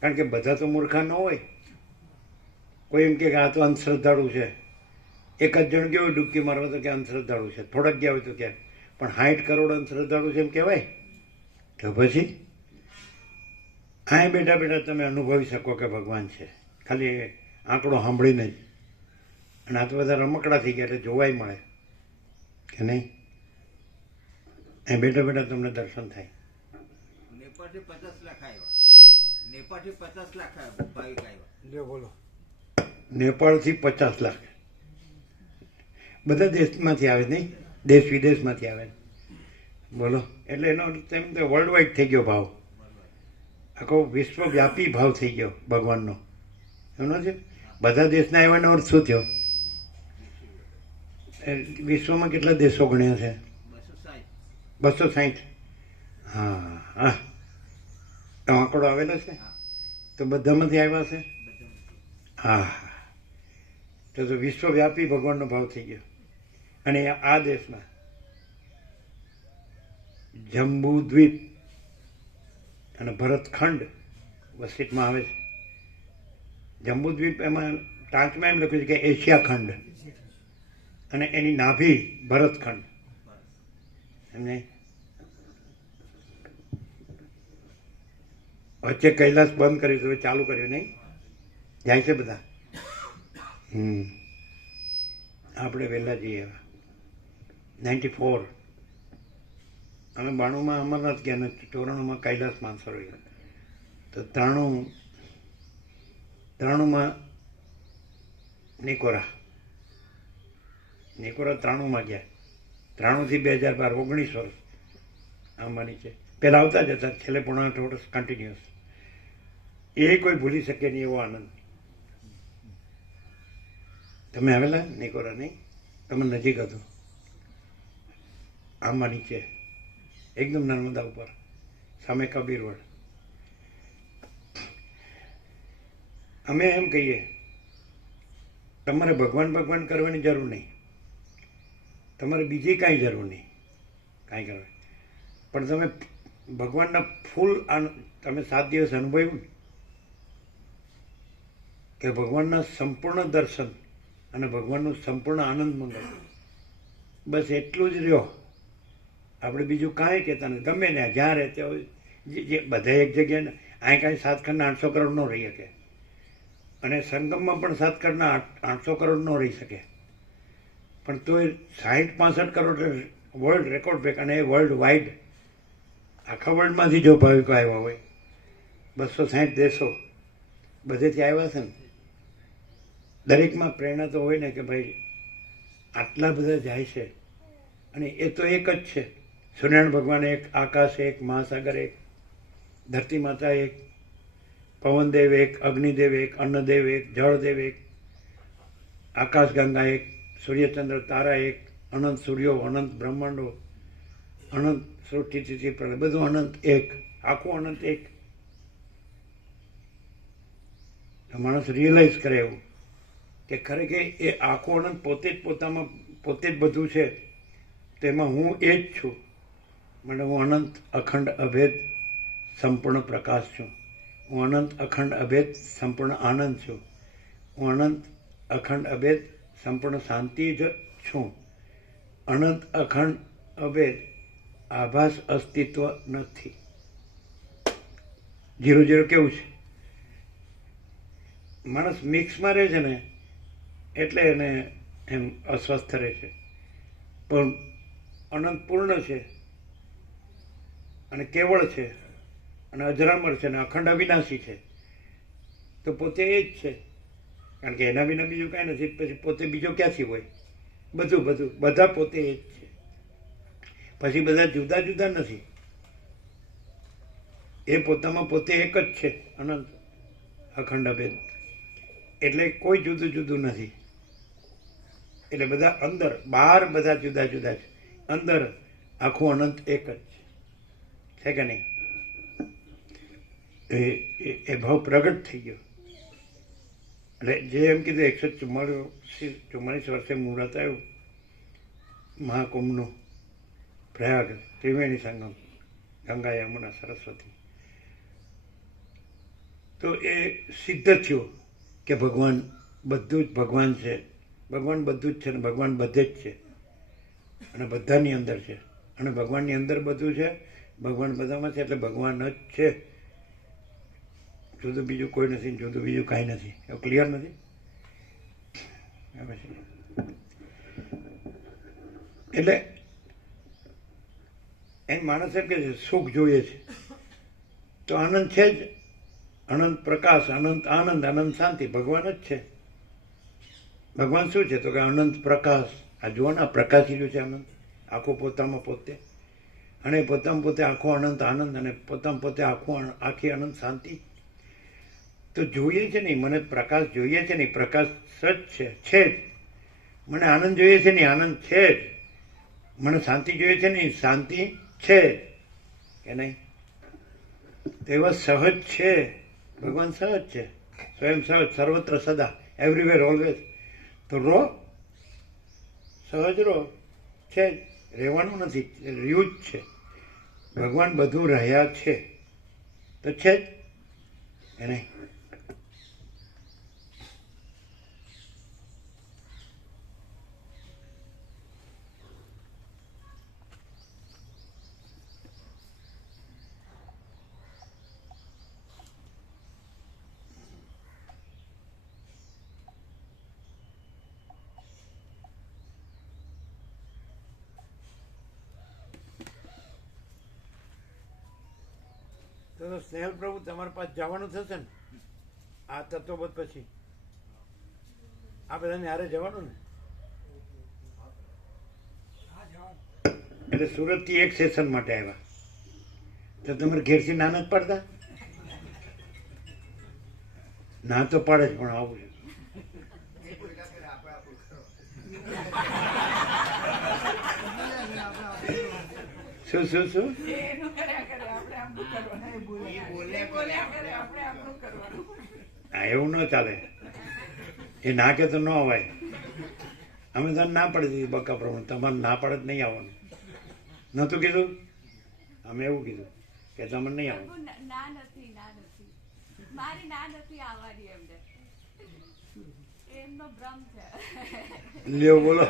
કારણ કે બધા તો મૂર્ખા ન હોય કોઈ એમ કે આ તો અંધશ્રદ્ધાળુ છે એક જ જણ ગયો હોય ડૂબકી મારવા તો કે અંધશ્રદ્ધાળુ છે થોડાક ગયા હોય તો કે પણ 60 કરોડ અંધશ્રદ્ધાળુ છે એમ કહેવાય તો પછી અહીં બેઠા બેઠા તમે અનુભવી શકો કે ભગવાન છે ખાલી આંકડો સાંભળીને જ અને આ તો બધા રમકડા થઈ ગયા એટલે જોવાય મળે કે નહીં અહીં બેઠા બેઠા તમને દર્શન થાય નેપાળથી 50 લાખ આવ્યા નેપાળથી 50 લાખ ભાવિક આવ્યા લ્યો બોલો નેપાળથી 50 લાખ બધા દેશમાંથી આવે નહીં દેશ વિદેશમાંથી આવે બોલો એટલે એનો તેમ તો વર્લ્ડ વાઇડ થઈ ગયો ભાવ આખો વિશ્વવ્યાપી ભાવ થઈ ગયો ભગવાનનો એમનો છે બધા દેશના આવ્યાનો અર્થ શું થયો વિશ્વમાં કેટલા દેશો ગણ્યા છે 260 હા હા આંકડો આવેલો છે તો બધામાંથી આવ્યા છે હા તો વિશ્વવ્યાપી ભગવાનનો ભાવ થઈ ગયો અને આ દેશમાં જંબુ દ્વીપ અને ભરતખંડ વસીટમાં આવે છે જંબુ દ્વીપ એમાં ટાંચમાં એમ લખ્યું છે કે એશિયા ખંડ અને એની નાભી ભરતખંડ એમને વચ્ચે કૈલાસ બંધ કર્યું તો ચાલુ કર્યું નહીં જાય છે બધા આપણે વહેલા જઈએ 94 અમે 92માં અમરનાથ ગયા ને 94માં કૈલાસ માનસરોવર તો 93માં નિકોરા 93માં ગયા 93થી 2012 19 વર્ષ આંબાની છે પહેલાં આવતા જ હતા છેલ્લે 8.5 વર્ષ કન્ટિન્યુઅસ એ કોઈ ભૂલી શકે નહીં એવો આનંદ તમે આવેલા નિકોરા નહીં તમે નજીક હતો આંબા નીચે એકદમ નર્મદા ઉપર સામે કબીર રોડ. અમે એમ કહીએ તમારે ભગવાન કરવાની જરૂર નહીં, તમારે બીજી કાંઈ જરૂર નહીં કાંઈ કરવા, પણ તમે ભગવાનના ફૂલ તમે 7 દિવસ અનુભવ્યું ને કે ભગવાનના સંપૂર્ણ દર્શન અને ભગવાનનું સંપૂર્ણ આનંદ મંગળ, બસ એટલું જ રહ્યો. આપણે બીજું કાંઈ કહેતા નથી. ગમે ને જ્યાં રહેતા હોય જે બધા એક જગ્યાએ અહીં કાંઈ 7 કરોડ 800 કરોડ ન રહી શકે, અને સંગમમાં પણ 7 કરોડ 800 કરોડ ન રહી શકે, પણ તોય 60-65 કરોડ વર્લ્ડ રેકોર્ડ બ્રેક, અને એ વર્લ્ડ વાઇડ આખા વર્લ્ડમાંથી જો ભાવિકો આવ્યા હોય, 260 દેશો બધેથી આવ્યા છે ને, દરેકમાં પ્રેરણા તો હોય ને કે ભાઈ આટલા બધા જાય છે, અને એ તો એક જ છે. સૂર્યનારાયણ ભગવાન એક, આકાશ એક, મહાસાગર એક, ધરતી માતા એક, પવનદેવ એક, અગ્નિદેવ એક, અન્નદેવ એક, જળદેવ એક, આકાશ ગંગા એક, સૂર્યચંદ્ર તારા એક, અનંત સૂર્યો, અનંત બ્રહ્માંડો, અનંત સૃષ્ટિ પ્રલય, બધું અનંત એક, આખું અનંત એક. માણસ રિયલાઇઝ કરે એવું કે ખરેખર એ આખું અનંત પોતે જ પોતામાં પોતે જ બધું છે, તેમાં હું એ જ છું. મને હું અનંત અખંડ અભેદ સંપૂર્ણ પ્રકાશ છું. હું અનંત અખંડ અભેદ સંપૂર્ણ આનંદ છું. હું અનંત અખંડ અભેદ સંપૂર્ણ શાંતિ જ છું. અનંત અખંડ અભેદ આભાસ અસ્તિત્વ નથી. 0-0 કેવું છે? માણસ મિક્સમાં રહે છે ને એટલે એને એમ અસ્વસ્થ રહે છે, પણ અનંત પૂર્ણ છે અને કેવળ છે અને અજરામર છે અને અખંડ અવિનાશી છે, તો પોતે એ જ છે. કારણ કે એના વિના બીજું કાંઈ નથી, પછી પોતે બીજો ક્યાંથી હોય? બધા પોતે એ જ છે. પછી બધા જુદા જુદા નથી, એ પોતામાં પોતે એક જ છે, અનંત અખંડ અભેદ. એટલે કોઈ જુદું જુદું નથી. એટલે બધા અંદર બહાર બધા જુદા જુદા છે, અંદર આખું અનંત એક જ છે કે નહીં? એ ભાવ પ્રગટ થઈ ગયો. એટલે જે એમ કીધું 144 વર્ષે મુહૂર્ત આવ્યું મહાકુંભનું, પ્રયાગ ત્રિવેણી સંગમ, ગંગા યમુના સરસ્વતી, તો એ સિદ્ધ થયું કે ભગવાન બધું જ ભગવાન છે, ભગવાન બધું જ છે, અને ભગવાન બધે જ છે, અને બધાની અંદર છે, અને ભગવાનની અંદર બધું છે, ભગવાન બધામાં છે, એટલે ભગવાન જ છે. જુદું બીજું કોઈ નથી, જુદું બીજું કાંઈ નથી. એવું ક્લિયર નથી? એટલે એમ માણસ એમ કે છે સુખ જોઈએ છે, તો આનંદ છે જ, અનંત પ્રકાશ, અનંત આનંદ, અનંત શાંતિ, ભગવાન જ છે. ભગવાન શું છે? તો કે અનંત પ્રકાશ. આ જુઓ ને, આ પ્રકાશી રહ્યું છે અનંત, આખું પોતામાં પોતે, અને પોતામાં પોતે આખો અનંત આનંદ, અને પોતામાં પોતે આખી અનંત શાંતિ. તો જોઈએ છે નહીં, મને પ્રકાશ જોઈએ છે નહીં, પ્રકાશ સચ છે જ. મને આનંદ જોઈએ છે નહીં, આનંદ છે જ. મને શાંતિ જોઈએ છે નહીં, શાંતિ છે કે નહીં? તો એવા સહજ છે, ભગવાન સહજ છે, સ્વયં સહજ, સર્વત્ર સદા, એવરીવેર ઓલવેઝ. તો રહો, સહજ રહો, છે જ, રહેવાનું નથી, રહ્યું જ છે. ભગવાન બધું રહ્યા છે, તો છે જ કે નહીં? તો સ્નેહલ પ્રભુ તમારા પાસે જવાનું થશે ને આ તત્વબોધ પછી? આ બધાને હારે જવાનું ને? એટલે સુરતથી એક સેશન માટે આવ્યા, તો તમારે ઘેરથી ના નથી પાડતા? ના તો પાડે જ, પણ આવું છે. શું શું શું એ એનું કર્યા કરે, આપણે આમનું કરવાનું. એ બોલ્યા કરે, એ બોલ્યા કરે, આપણે આમનું કરવાનું. હા એવું ન ચાલે. એ ના કે તો ન અવાય. અમે તને ના પાડી દીધી બકા પ્રમાણે, તમારે ના પાડે જ નહીં આવવાનું. નહોતું કીધું? અમે એવું કીધું કે તમારે નહીં આવવાનું. પ્રભુ, ના નથી, ના નથી, મારી ના નથી આવવાની એમને, એમનો ભ્રમ છે. લ્યો બોલો.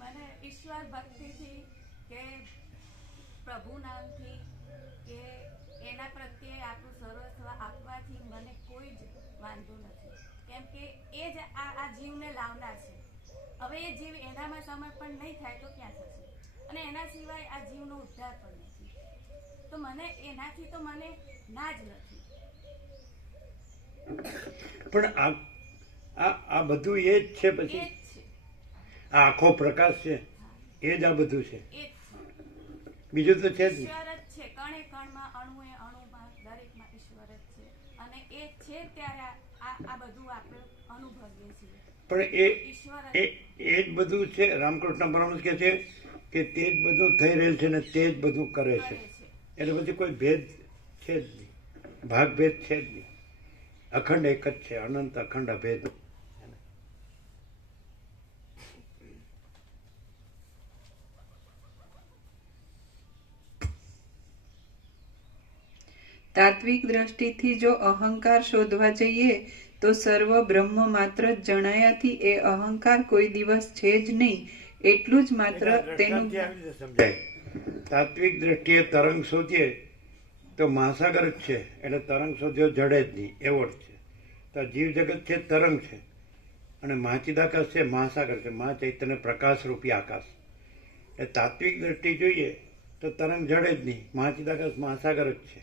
મને ઈશ્વર ભક્તિથી કે પ્રભુ નામથી કે એના પ્રત્યે આટલું સર્વસ્વ આપવાથી મને કોઈ જ વાંધો નથી, કેમ કે એ જ આ જીવને લાવનાર છે. હવે એ જીવ એનામાં સમર્પણ નહીં થાય તો ક્યાં થશે? અને એના સિવાય આ જીવનો ઉદ્ધાર પણ નથી. તો મને એનાથી તો મને ના જ નથી. પણ આ બધું એ જ છે. એ પછી જ છે, આ આખો પ્રકાશ છે એ જ આ બધું છે, એ જ છે. બીજું તો છે જ નહીં. ઈશ્વર જ છે, કણે કણમાં, અણુએ અણુમાં, દરેકમાં ઈશ્વર જ છે. અને એ છે ત્યારે આ બધું આપણે અનુભવીએ છીએ. પણ ઈશ્વર એ જ બધું છે. રામકૃષ્ણ પરમહંસ કહે છે કે તે જ બધું થઈ રહેલ છે ને તે જ બધું કરે છે. કરે છે. એટલે પછી કોઈ ભેદ છે જ નહીં, ભાગ ભેદ છે જ નહીં. અખંડ એક જ છે, અનંત અખંડ અભેદ. તાત્વિક દ્રષ્ટિથી જો અહંકાર શોધવા જઈએ તો સર્વ બ્રહ્મ માત્ર જ જણાયાથી એ અહંકાર કોઈ દિવસ છે જ નહીં. એટલું જ માત્ર તેનું સમજાય. તાત્વિક દ્રષ્ટિએ તરંગ શોધીએ તો મહાસાગર જ છે, એટલે તરંગ શોધ્યો જડે જ નહીં, એવો જ છે. તો જીવ જગત છે તરંગ છે, અને મહાચિદાકાશ છે મહાસાગર છે, મહા ચૈતન્ય પ્રકાશ રૂપી આકાશ. એટલે તાત્વિક દ્રષ્ટિ જોઈએ તો તરંગ જડે જ નહીં, મહાચિદાકાશ મહાસાગર જ છે.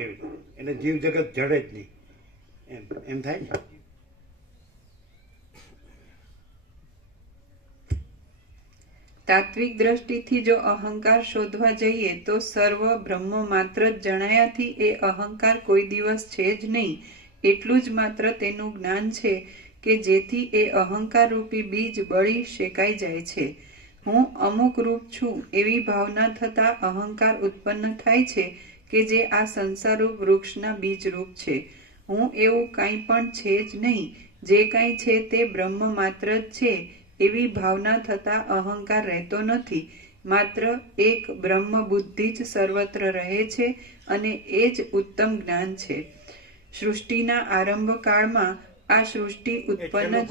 એવી રીતે એટલે જીવ જગત જડે જ નહીં. એમ થાય ને? તાત્વિક દ્રષ્ટિથી જો અહંકાર શોધવા જઈએ તો સર્વ બ્રહ્મ માત્ર જ જણાયાથી એ અહંકાર કોઈ દિવસ છે જ નહીં. એટલું જ માત્ર તેનું જ્ઞાન છે કે જેથી એ અહંકાર રૂપી બીજ બળી શેકાઈ જાય છે. હું અમુક રૂપ છું એવી ભાવના થતા અહંકાર ઉત્પન્ન થાય છે કે જે આ સંસારરૂપ વૃક્ષના બીજ રૂપ છે. હું એવું કાંઈ પણ છે જ નહીં, જે કાંઈ છે તે બ્રહ્મ માત્ર જ છે એવી ભાવના થતા અહંકાર રહેતો નથી. માત્ર એક બ્રહ્મ બુદ્ધિ જ સર્વત્ર રહે છે અને એ જ ઉત્તમ જ્ઞાન છે. સૃષ્ટિના આરંભ કાળમાં આ સૃષ્ટિ ઉત્પન્ન જ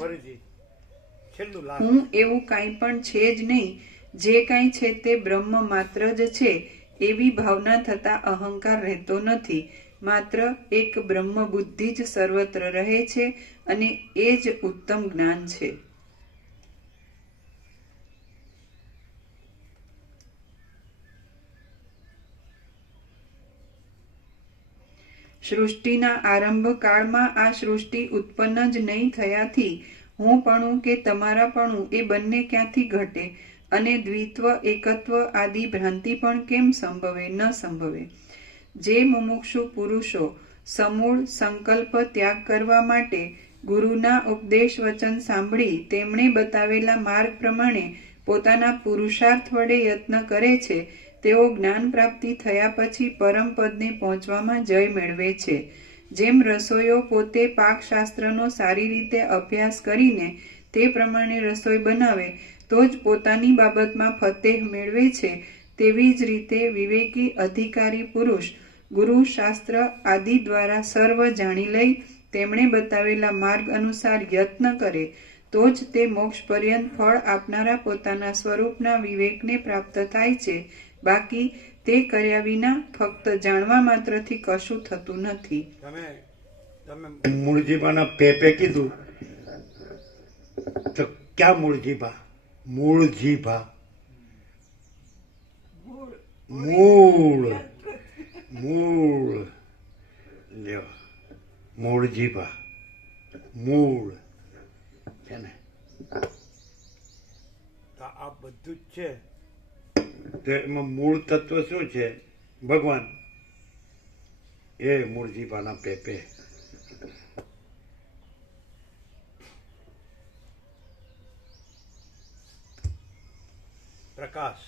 હું એવું કાંઈ પણ છે જ નહીં, જે કાંઈ છે તે બ્રહ્મ માત્ર જ છે એવી ભાવના થતા અહંકાર રહેતો નથી. માત્ર એક બ્રહ્મ બુદ્ધિ જ સર્વત્ર રહે છે અને એ જ ઉત્તમ જ્ઞાન છે. સૃષ્ટિના આરંભ કાળમાં આ સૃષ્ટિ ઉત્પન્ન જ નહીં થયાથી હુંપણું કે તમારાપણું એ બંને ક્યાંથી ઘટે અને દ્વિત્વ એકત્વ આદિ ભ્રાંતિ પણ કેમ સંભવે? ન સંભવે. જે મુમુક્ષુ પુરુષો સમૂળ સંકલ્પ ત્યાગ કરવા માટે ગુરુના ઉપદેશ વચન સાંભળી તેમણે બતાવેલા માર્ગ પ્રમાણે પોતાના પુરુષાર્થ વડે યત્ન કરે છે તેઓ જ્ઞાન પ્રાપ્તિ થયા પછી પરમપદને પહોંચવામાં જય મેળવે છે. જેમ રસોઈયો પોતે પાકશાસ્ત્રનો સારી રીતે અભ્યાસ કરીને તે પ્રમાણે રસોઈ બનાવે તો જ પોતાની બાબતમાં ફતેહ મેળવે છે, તેવી જ રીતે વિવેકી અધિકારી પુરુષ ગુરુ શાસ્ત્ર આદિ દ્વારા સર્વ જાણી લઈ તેમણે બતાવેલા માર્ગ અનુસાર યત્ન કરે તો જ તે મોક્ષ પર્યંત ફળ આપનારા પોતાના સ્વરૂપના વિવેકને પ્રાપ્ત થાય છે. બાકી તે કર્યા વિના ફક્ત જાણવા માત્રથી કશું થતું નથી. તમે મૂળજીભાના પેપે કીધું તો ક્યાં મૂળજીભા? મૂળજીભા મૂળ મૂળ લ્યો મૂળજીભા મૂળ છે ને. આ બધું જ છે. તો એમાં મૂળ તત્વ શું છે? ભગવાન. એ મૂળજીભાના પેપે પ્રકાશ,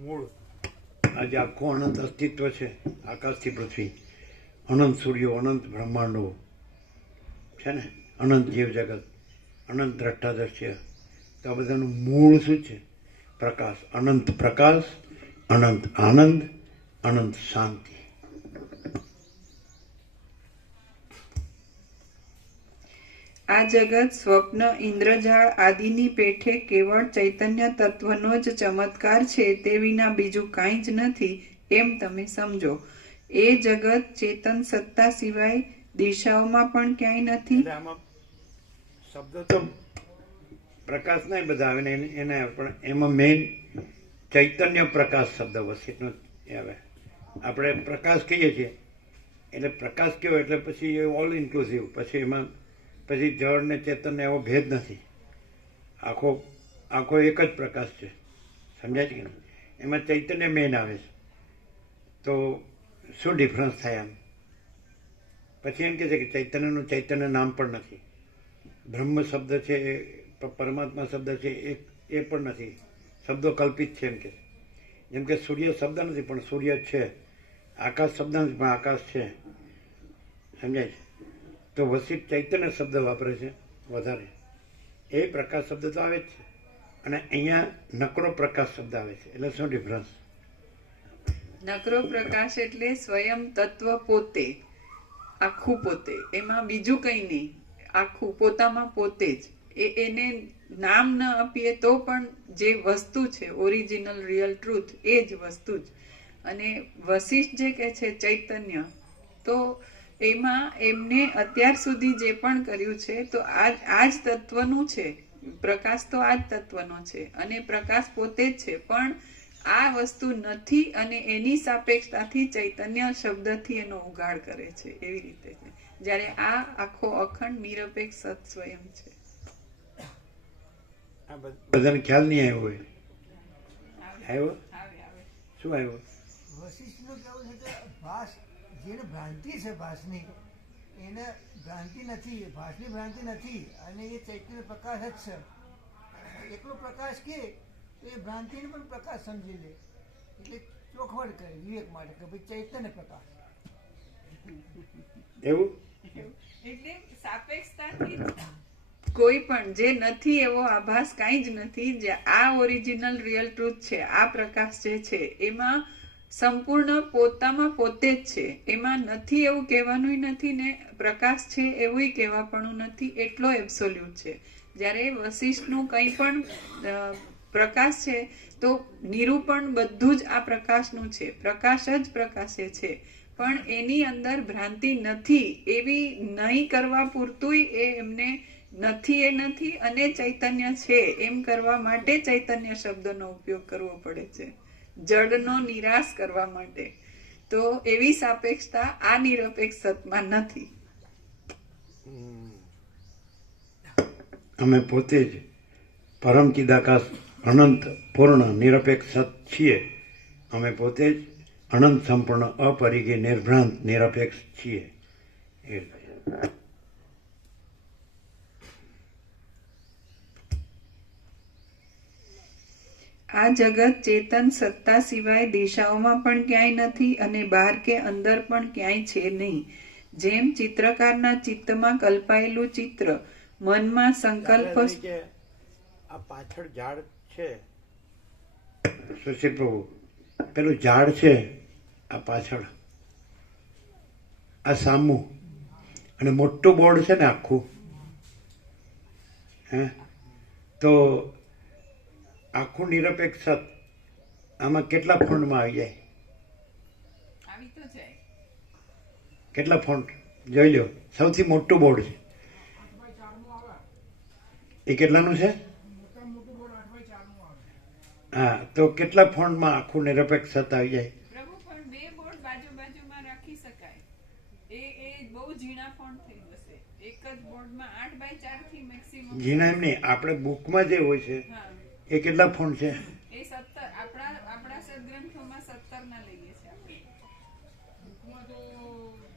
મૂળ. આજે આખું અનંત અસ્તિત્વ છે, આકાશથી પૃથ્વી, અનંત સૂર્યો, અનંત બ્રહ્માંડો છે ને, અનંત જીવ જગત, અનંત દ્રષ્ટાદ્રશ્ય. તો આ બધાનું મૂળ શું છે? પ્રકાશ. પ્રકાશ, અનંત આનંદ, અનંત શાંતિ. આ જગત, સ્વપ્ન, ઇન્દ્રજાળ આદિની પેઠે કેવળ ચૈતન્ય તત્વનો જ ચમત્કાર છે, તે વિના બીજું કાંઈ જ નથી એમ તમે સમજો. એ જગત ચેતન સત્તા સિવાય દિશાઓમાં પણ ક્યાંય નથી. એટલે આમાં શબ્દો તો પ્રકાશના બધા આવે ને એને પણ એમાં મેઇન ચૈતન્ય પ્રકાશ શબ્દ વસિષ્ઠનો આવે. આપણે પ્રકાશ કહીએ છીએ એટલે પ્રકાશ કહેવાય એટલે પછી એ ઓલ ઇન્ક્લુઝિવ. પછી એમાં પછી જળ ને ચેતન એવો ભેદ નથી. આખો એક જ પ્રકાશ છે. સમજાય છે કે નહીં? એમાં ચૈતન્ય મેઇન આવે છે. તો શું ડિફરન્સ થાય આમ? પછી એમ કહે છે કે ચૈતન્યનું ચૈતન્ય નામ પણ નથી. બ્રહ્મ શબ્દ છે, પરમાત્મા શબ્દ છે, એ પણ નથી. શબ્દો કલ્પિત છે એમ કે. જેમ કે સૂર્ય શબ્દ નથી પણ સૂર્ય છે, આકાશ શબ્દ નથી પણ આકાશ છે. સમજાય છે? તો વસિષ્ઠ ચૈતન્ય શબ્દ વાપરે છે વધારે. એ પ્રકાશ શબ્દ તો આવે જ છે અને અહીંયા નકરો પ્રકાશ શબ્દ આવે છે. એટલે શું ડિફરન્સ? નકરો પ્રકાશ એટલે સ્વયં તત્વ પોતે, આખું પોતે, એમાં બીજું કંઈ નહીં, આખું પોતામાં પોતે જ. એને નામ ન આપીએ તો પણ જે વસ્તુ છે, ઓરિજિનલ રિયલ ટ્રુથ, એ જ વસ્તુ જ. અને વશિષ્ઠ જે કહે છે ચૈતન્ય, તો એમાં એમને અત્યાર સુધી જે પણ કર્યું છે તો આ જ તત્વનું છે. પ્રકાશ તો આ જ તત્વનો છે અને પ્રકાશ પોતે જ છે. પણ આ વસ્તુ નથી અને એની સાપેક્ષતાથી ચૈતન્ય શબ્દથી એનો ઉગાડ કરે છે. એવી રીતે છે. જ્યારે આ આખો અખંડ નિરપેક્ષ સત સ્વયં છે. આ બધાને ખ્યાલ નહીં આવ્યો હોય. આવ્યો? શું આવ્યો? વશિષ્ઠનું કહેવું છે કે ભાસ, જેને ભ્રાંતિ છે ભાસની, એને ભ્રાંતિ નથી, ભાસની ભ્રાંતિ નથી અને એ ચૈતન્ય પ્રકાશ જ છે. એકલો પ્રકાશ કે એ ભ્રાંતિને પણ પ્રકાશ સમજી લે. એટલે ચોખવટ કરે વિવેક માટે કે ભાઈ ચૈતન્ય પ્રકાશ. એવું એટલે સાપેક્ષતાથી કોઈ પણ જે નથી એવો આભાસ કાંઈ જ નથી. જે આ ઓરિજિનલ રિયલ ટ્રુથ છે, આ પ્રકાશ જે છે એમાં સંપૂર્ણ પોતામાં પોતે જ છે. એમાં નથી એવું કહેવાનું નથી ને પ્રકાશ છે એવું કહેવાપણું નથી. એટલો એબ્સોલ્યુટ છે. જ્યારે વશિષ્ઠનું કંઈ પણ પ્રકાશ છે તો નિરૂપણ બધું જ આ પ્રકાશનું છે. પ્રકાશ જ પ્રકાશે છે. પણ એની અંદર ભ્રાંતિ નથી એવી નહીં કરવા પૂરતુંય એ એમને નથી એ નથી અને ચૈતન્ય છે એમ કરવા માટે ચૈતન્ય શબ્દનો ઉપયોગ કરવો પડે છે, જડનો નિરાશ કરવા માટે. તો એવી સાપેક્ષતા આ નિરપેક્ષ સતમાં નથી. અમે પોતે જ પરમ ચિદાકાશ અનંત પૂર્ણ નિરપેક્ષ સત છીએ. અમે પોતે જ અનંત સંપૂર્ણ અપરિગી નિર્ભ્રાંત નિરપેક્ષ છીએ. આ જગત ચેતન સત્તા સિવાય દિશાઓમાં પણ ક્યાંય નથી અને બહાર કે અંદર પણ ક્યાંય છે નહીં. જેમ ચિત્રકારના ચિત્તમાં કલ્પાયેલું ચિત્ર મનમાં સંકલ્પ. આ પાછળ ઝાડ છે, સુશીલ પ્રભુ, પેલું ઝાડ છે આ પાછળ, આ સામું અને મોટું બોર્ડ છે ને આખું, તો આખું નિરપેક્ષ સત આમાં કેટલા ફોન્ટમાં આવી જાય? આવી તો જાય. કેટલા ફોન્ટ જોઈ લો. સૌથી મોટું બોર્ડ છે એ કેટલાનું છે? હા, તો કેટલા ફોન્ટમાં આખું નિરપેક્ષ સત આવી જાય? પ્રભુ પણ બે બોર્ડ બાજુમાં રાખી શકાય. એ બહુ ઝીણા ફોન્ટ થઈ જશે. એક જ બોર્ડમાં 8x4 થી મેક્સિમમ. ઝીણા એમ નહીં, આપણે બુકમાં જે હોય છે હા, એ કેટલા ફોન્ટ છે? એ 17 આપણા સદગ્રંથોમાં 17 ના લઈએ છે આપણે.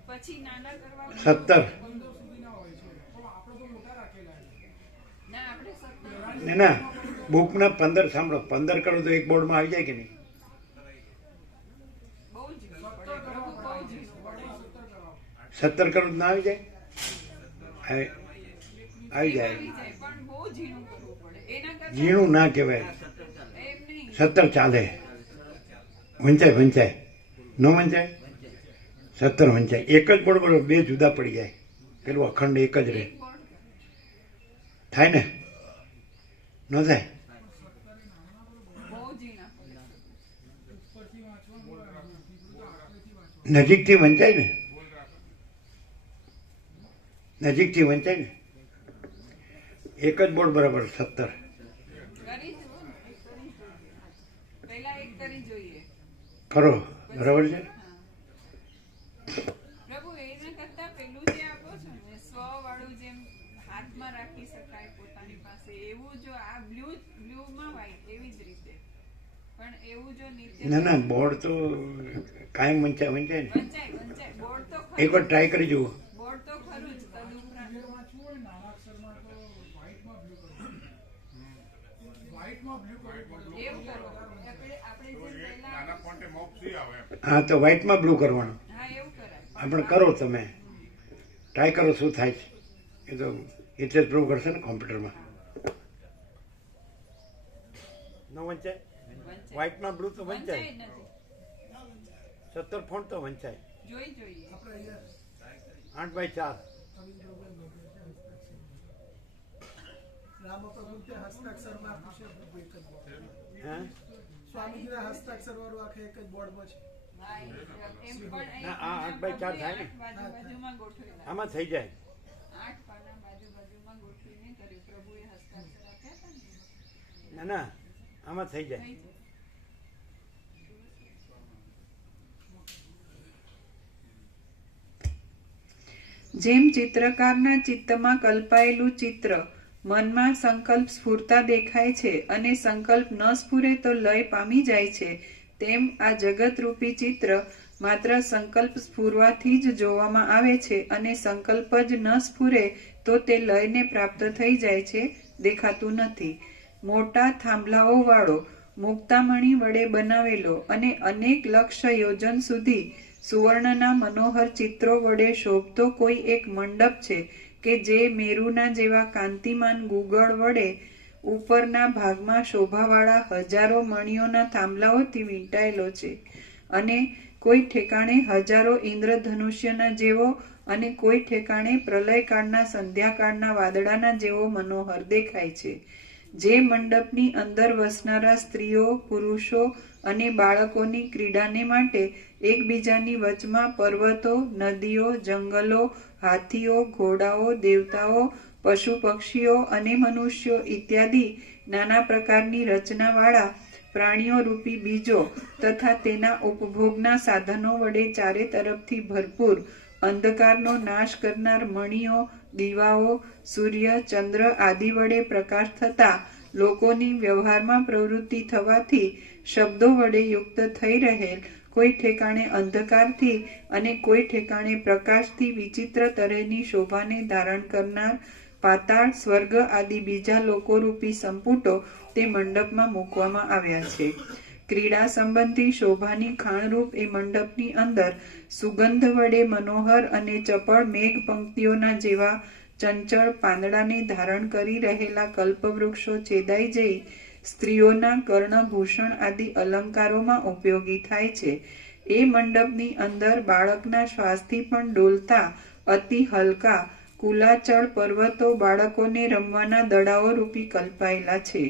પછી નાના કરવા 17 ના આપણે 17 ના બુકના 15 સાંભળો, 15 કરો તો એક બોર્ડમાં આવી જાય કે નહીં? બહુ ઝીણું પડે પ્રભુ, બહુ ઝીણું પડે. 17 કરો તો ના આવી જાય? આવી આવી જાય. આવી જાય પણ બહુ ઝીણું કરવું પડે. એના કરતાં ઝીણું ના કહેવાય, એમ નહીં. 17 ચાલે. વંચાય વંચાય, ન વંચાય? 17 વંચાય. એક જ બોર્ડ બરોબર, બે જુદા પડી જાય, પેલું અખંડ એક જ રહે. એક બોર્ડ થાય ને? ન થાય? બહુ ઝીણા પડે. નજીકથી વંચાય ને? નજીકથી વંચાય ને? એક જ બોર્ડ બરાબર 17. કરી જુઓ ને, એક કરી જોઈએ. પહેલા એક કરી જોઈએ. કરો, બરાબર છે? હા. પ્રભુ એના કરતા પેલું જે આપો છો ને સ્વ વાળું, જેમ હાથમાં રાખી શકાય પોતાની પાસે, એવું જો આ બ્લુમાં વ્હાઈટ એવી જ રીતે, પણ એવું જો નિત્ય ના ના, બોર્ડ તો કાયમ વંચાય વંચાય ને. વંચાય વંચાય. બોર્ડ તો એક વાર ખરું, ટ્રાય કરી જુઓ. બોર્ડ તો ખરું જ. તદુપરાંત વાંચવું હોય નાના અક્ષરમાં તો વ્હાઇટમાં બ્લુ કરવું. વ્હાઇટમાં બ્લુ કરવું પડે. એવું કરો. આપણે જે પહેલા હા, તો વ્હાઇટમાં બ્લુ કરવાનું. હા એવું કરાય. આપણે કરો, તમે ટ્રાય કરો શું થાય છે. એ તો એટલે જ પ્રૂવ કરશે ને કોમ્પ્યુટરમાં. ન વંચાય? વંચાય. વ્હાઇટમાં બ્લુ તો વંચાય વંચાય. જ નથી. 17 ફોન્ટ તો વંચાય. જોઈ જોઈએ. આપણે અહીંયા 8x4. રામપ્રભુ ત્યાં હસ્તાક્ષરમાં આપ્યું છે બધું એક જ બોર્ડ. હે? સ્વામીજીના હસ્તાક્ષર વાળું આખે એક જ બોર્ડમાં છે. હા, એમ પણ ના, આ 8x4 થાય ને? બાજુમાં ગોઠવેલા. આમાં થઈ જાય. 8 પાના બાજુમાં ગોઠવીને કર્યું. પ્રભુએ હસ્તાક્ષર આપ્યા હતા ને. ના ના, આમાં થઈ જાય. થઈ જાય. જેમ ચિત્રકારના ચિત્તમાં કલ્પાયેલું ચિત્ર મનમાં સંકલ્પ સ્ફૂરતા દેખાય છે અને સંકલ્પ ન સ્ફુરે તો લય પામી જાય છે, તેમ આ જગતરૂપી ચિત્ર માત્ર સંકલ્પ સ્ફુરવાથી જ જોવામાં આવે છે અને સંકલ્પ જ ન સ્ફુરે તો તે લયને પ્રાપ્ત થઈ જાય છે, દેખાતું નથી. મોટા થાંભલાઓ વાળો મુક્તામણી વડે બનાવેલો અને અનેક લક્ષ યોજન સુધી સુવર્ણના મનોહર ચિત્રો વડે શોભતો કોઈ એક મંડપ છે કે જે મેરુના જેવા કાંતિમાન ગુગળ વડે ઉપરના ભાગમાં શોભાવાળા હજારો મણીઓના થાંભલાઓથી વીંટાયેલો છે અને કોઈ ઠેકાણે હજારો ઇન્દ્રધનુષ્યના જેવો અને કોઈ ઠેકાણે પ્રલયકાળના સંધ્યાકાળના વાદળાના જેવો મનોહર દેખાય છે. જે મંડપની અંદર વસનારા સ્ત્રીઓ, પુરુષો અને બાળકોની ક્રીડાને માટે એકબીજાની વચમાં પર્વતો, નદીઓ, જંગલો, હાથીઓ, ઘોડાઓ, દેવતાઓ, પશુ પક્ષીઓ અને મનુષ્યો ઇત્યાદિ નાના પ્રકારની રચનાવાળા પ્રાણીઓ રૂપી બીજો તથા તેના ઉપભોગના સાધનો વડે ચારે તરફથી ભરપૂર અંધકારનો નાશ કરનાર મણીઓ, દીવાઓ, સૂર્ય, ચંદ્ર આદિ વડે પ્રકાશ થતા લોકોની વ્યવહારમાં પ્રવૃત્તિ થવાથી શબ્દો વડે યુક્ત થઈ રહેલ, કોઈ ઠેકાણે અંધકારથી અને કોઈ ઠેકાણે પ્રકાશથી વિચિત્ર તરહની શોભાને ધારણ કરનાર પાતાળ, સ્વર્ગ આદિ બીજા લોકોરૂપી સંપુટો તે મંડપમાં મૂકવામાં આવ્યા છે. ક્રીડા સંબંધી શોભાની ખાણરૂપ એ મંડપની અંદર સુગંધ વડે મનોહર અને ચપળ મેઘ પંક્તિઓના જેવા ચંચળ પાંદડાને ધારણ કરી રહેલા કલ્પવૃક્ષો છેદાઈ જઈ સ્ત્રીઓના કર્ણભૂષણ આદિ અલંકારોમાં ઉપયોગી થાય છે. એ મંડપની અંદર બાળકના શ્વાસથી પણ ડોલતા અતિ હલકા કુલાચળ પર્વતો બાળકોને રમવાના દડાઓ રૂપી કલ્પાયેલા છે.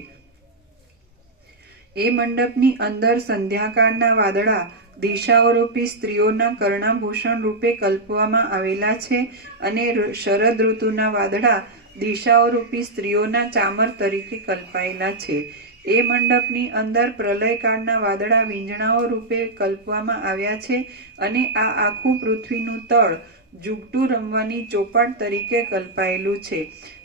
એ મંડપની અંદર સંધ્યાકાળના વાદળા દિશાઓરૂપી સ્ત્રીઓના કર્ણાભૂષણ રૂપે કલ્પવામાં આવેલા છે અને શરદ ઋતુના વાદળા દિશાઓરૂપી સ્ત્રીઓના ચામર તરીકે કલ્પાયેલા છે. એ મંડપની અંદર પ્રલયકાળના વાદળા વીંજણાઓ રૂપે કલ્પવામાં આવ્યા છે અને આ આખું પૃથ્વીનું તળ જુગટું રમવાની ચોપાટ તરીકે કલ્પાયેલું છે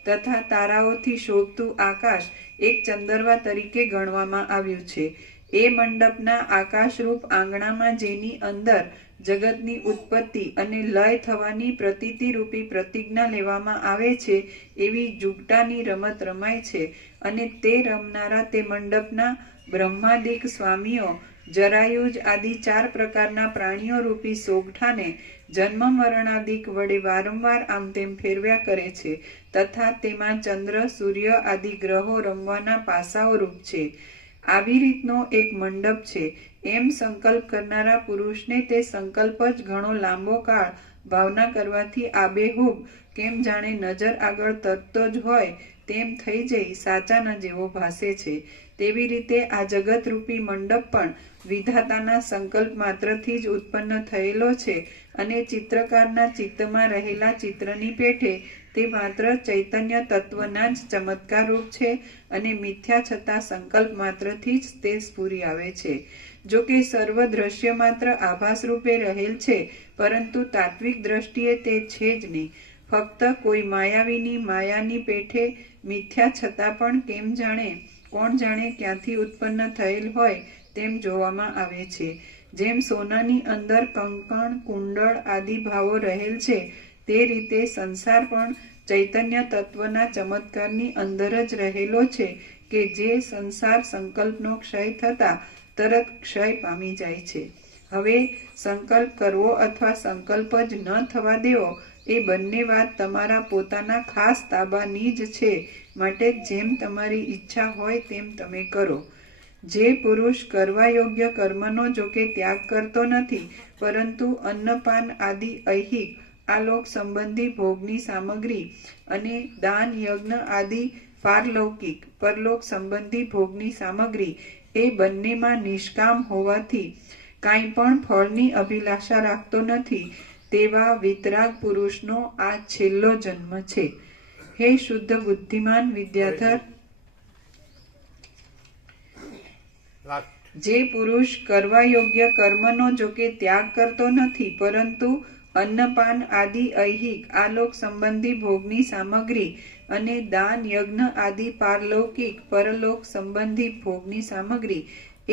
તથા તારાઓથી શોભતું આકાશ એક ચંદરવા તરીકે ગણવામાં આવ્યું છે. એ મંડપના આકાશરૂપ આંગણામાં જેની અંદર જગતની ઉત્પત્તિ અને લય થવાની પ્રતીતિરૂપી પ્રતિજ્ઞા લેવામાં આવે છે એવી જુગટાની રમત રમાય છે. અને તે રમનારા તે મંડપના બ્રહ્માદિક સ્વામીઓ જરાયુજ આદિ 4 પ્રકારના પ્રાણીઓ રૂપી સોગઠાને જન્મ મરણાદિક વડે વારંવાર આમ તેમ ફેરવ્યા કરે છે તથા તેમાં ચંદ્ર સૂર્ય આદિ ગ્રહો રમવાના પાસાઓ રૂપ છે. આવી રીતનો એક મંડપ છે એમ સંકલ્પ કરનારા પુરુષને તે સંકલ્પ જ ઘણો લાંબો કાળ ભાવના કરવાથી આબેહૂબ કેમ જાણે નજર આગળ તરતો જ હોય તેમ થઈ જઈ સાચાના જેવો ભાસે છે. તેવી રીતે આ જગતરૂપી મંડપ પણ વિધાતાના સંકલ્પ માત્રથી જ ઉત્પન્ન થયેલો છે અને ચિત્રકારના ચિત્તમાં રહેલા ચિત્રની પેઠે તે માત્ર ચૈતન્ય તત્વના જ ચમત્કાર રૂપ છે અને મિથ્યા છતાં સંકલ્પ માત્રથી જ તે સ્ફુરી આવે છે. જો કે સર્વ દ્રશ્ય માત્ર આભાસ રૂપે રહેલ છે, પરંતુ તાત્વિક દ્રષ્ટિએ તે છે જ નહીં. ફક્ત કોઈ માયાવીની માયાની પેઠે મિથ્યા છતાં પણ કેમ જાણે કોણ જાણે ક્યાંથી ઉત્પન્ન થયેલ હોય તેમ જોવામાં આવે છે. જેમ સોનાની અંદર કંકણ કુંડળ આદિ ભાવો રહેલ છે તે રીતે સંસાર પણ ચૈતન્ય તત્વના ચમત્કારની અંદર જ રહેલો છે કે જે સંસાર સંકલ્પનો ક્ષય થતા તરત ક્ષય પામી જાય છે. હવે સંકલ્પ કરવો અથવા સંકલ્પ જ ન થવા દેવો એ બંને વાત તમારા પોતાના ખાસ તાબાની જ છે. માટે જેમ તમારી ઈચ્છા હોય તેમ તમે કરો. જે પુરુષ કરવા યોગ્ય કર્મનો જોકે ત્યાગ કરતો નથી, પરંતુ અન્નપાન આદિ ઐહિક આલોક સંબંધી ભોગની સામગ્રી અને દાન યજ્ઞ આદિ પારલૌકિક પરલોક સંબંધી ભોગની સામગ્રી એ બંનેમાં નિષ્કામ હોવાથી કાંઈ પણ ફળની અભિલાષા રાખતો નથી તેવા વિતરાગ પુરુષનો આ છેલ્લો જન્મ છે. હે શુદ્ધ બુદ્ધિમાન વિદ્યાધર, જે પુરુષ કરવા યોગ્ય કર્મનો જોકે ત્યાગ કરતો નથી, પરંતુ અન્નપાન આદિ ઐહિક આલોક સંબંધી ભોગની સામગ્રી અને દાન યજ્ઞ આદિ પારલૌકિક પરલોક સંબંધી ભોગની સામગ્રી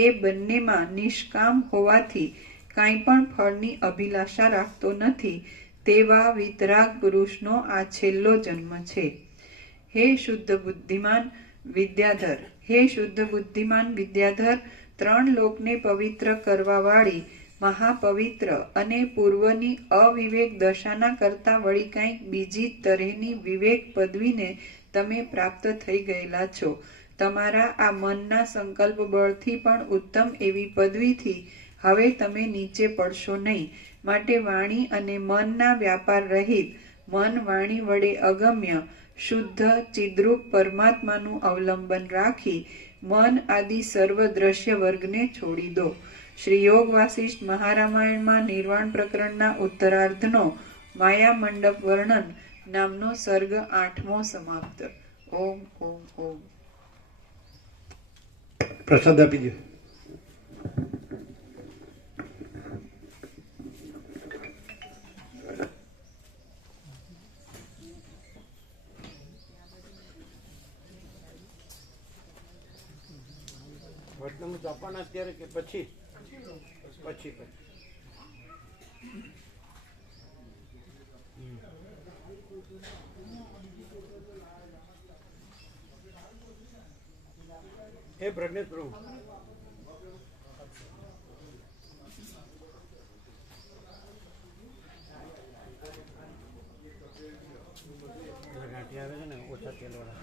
એ બંનેમાં નિષ્કામ હોવાથી કાંઈ પણ ફળની અભિલાષા રાખતો નથી તેવા વિતરાગ પુરુષનો આ છેલ્લો જન્મ છે. હે શુદ્ધ બુદ્ધિમાન વિદ્યાધર, હે શુદ્ધ બુદ્ધિમાન વિદ્યાધર, 3 લોકને પવિત્ર કરવા વાળી મહાપવિત્ર અને પૂર્વની અવિવેક દશાના કરતા વળી કંઈક બીજી તરહની વિવેક પદવીને તમે પ્રાપ્ત થઈ ગયેલા છો. તમારા આ મનના સંકલ્પ બળથી પણ ઉત્તમ એવી પદવીથી હવે તમે નીચે પડશો નહીં. માટે વાણી અને મનના વ્યાપાર રહિત મન વાણી વડે અગમ્ય શુદ્ધ ચિદ્રૂપ પરમાત્માનું અવલંબન રાખી મન આદિ સર્વ દ્રશ્ય વર્ગને છોડી દો. શ્રી યોગ વાસિષ્ઠ મહારામાયણમાં નિર્વાણ પ્રકરણના ઉત્તરાર્ધનો માયા મંડપ વર્ણન નામનો સર્ગ 8મો સમાપ્ત. ઓમ ઓમ ઓમ. પ્રસાદ આપી દો. વચનામૃત આપવાના અત્યારે કે પછી? પછી હે પ્રજ્ઞેશ પ્રભુ, ગાંઠી આવે છે ને ઓછા તેલ વાળા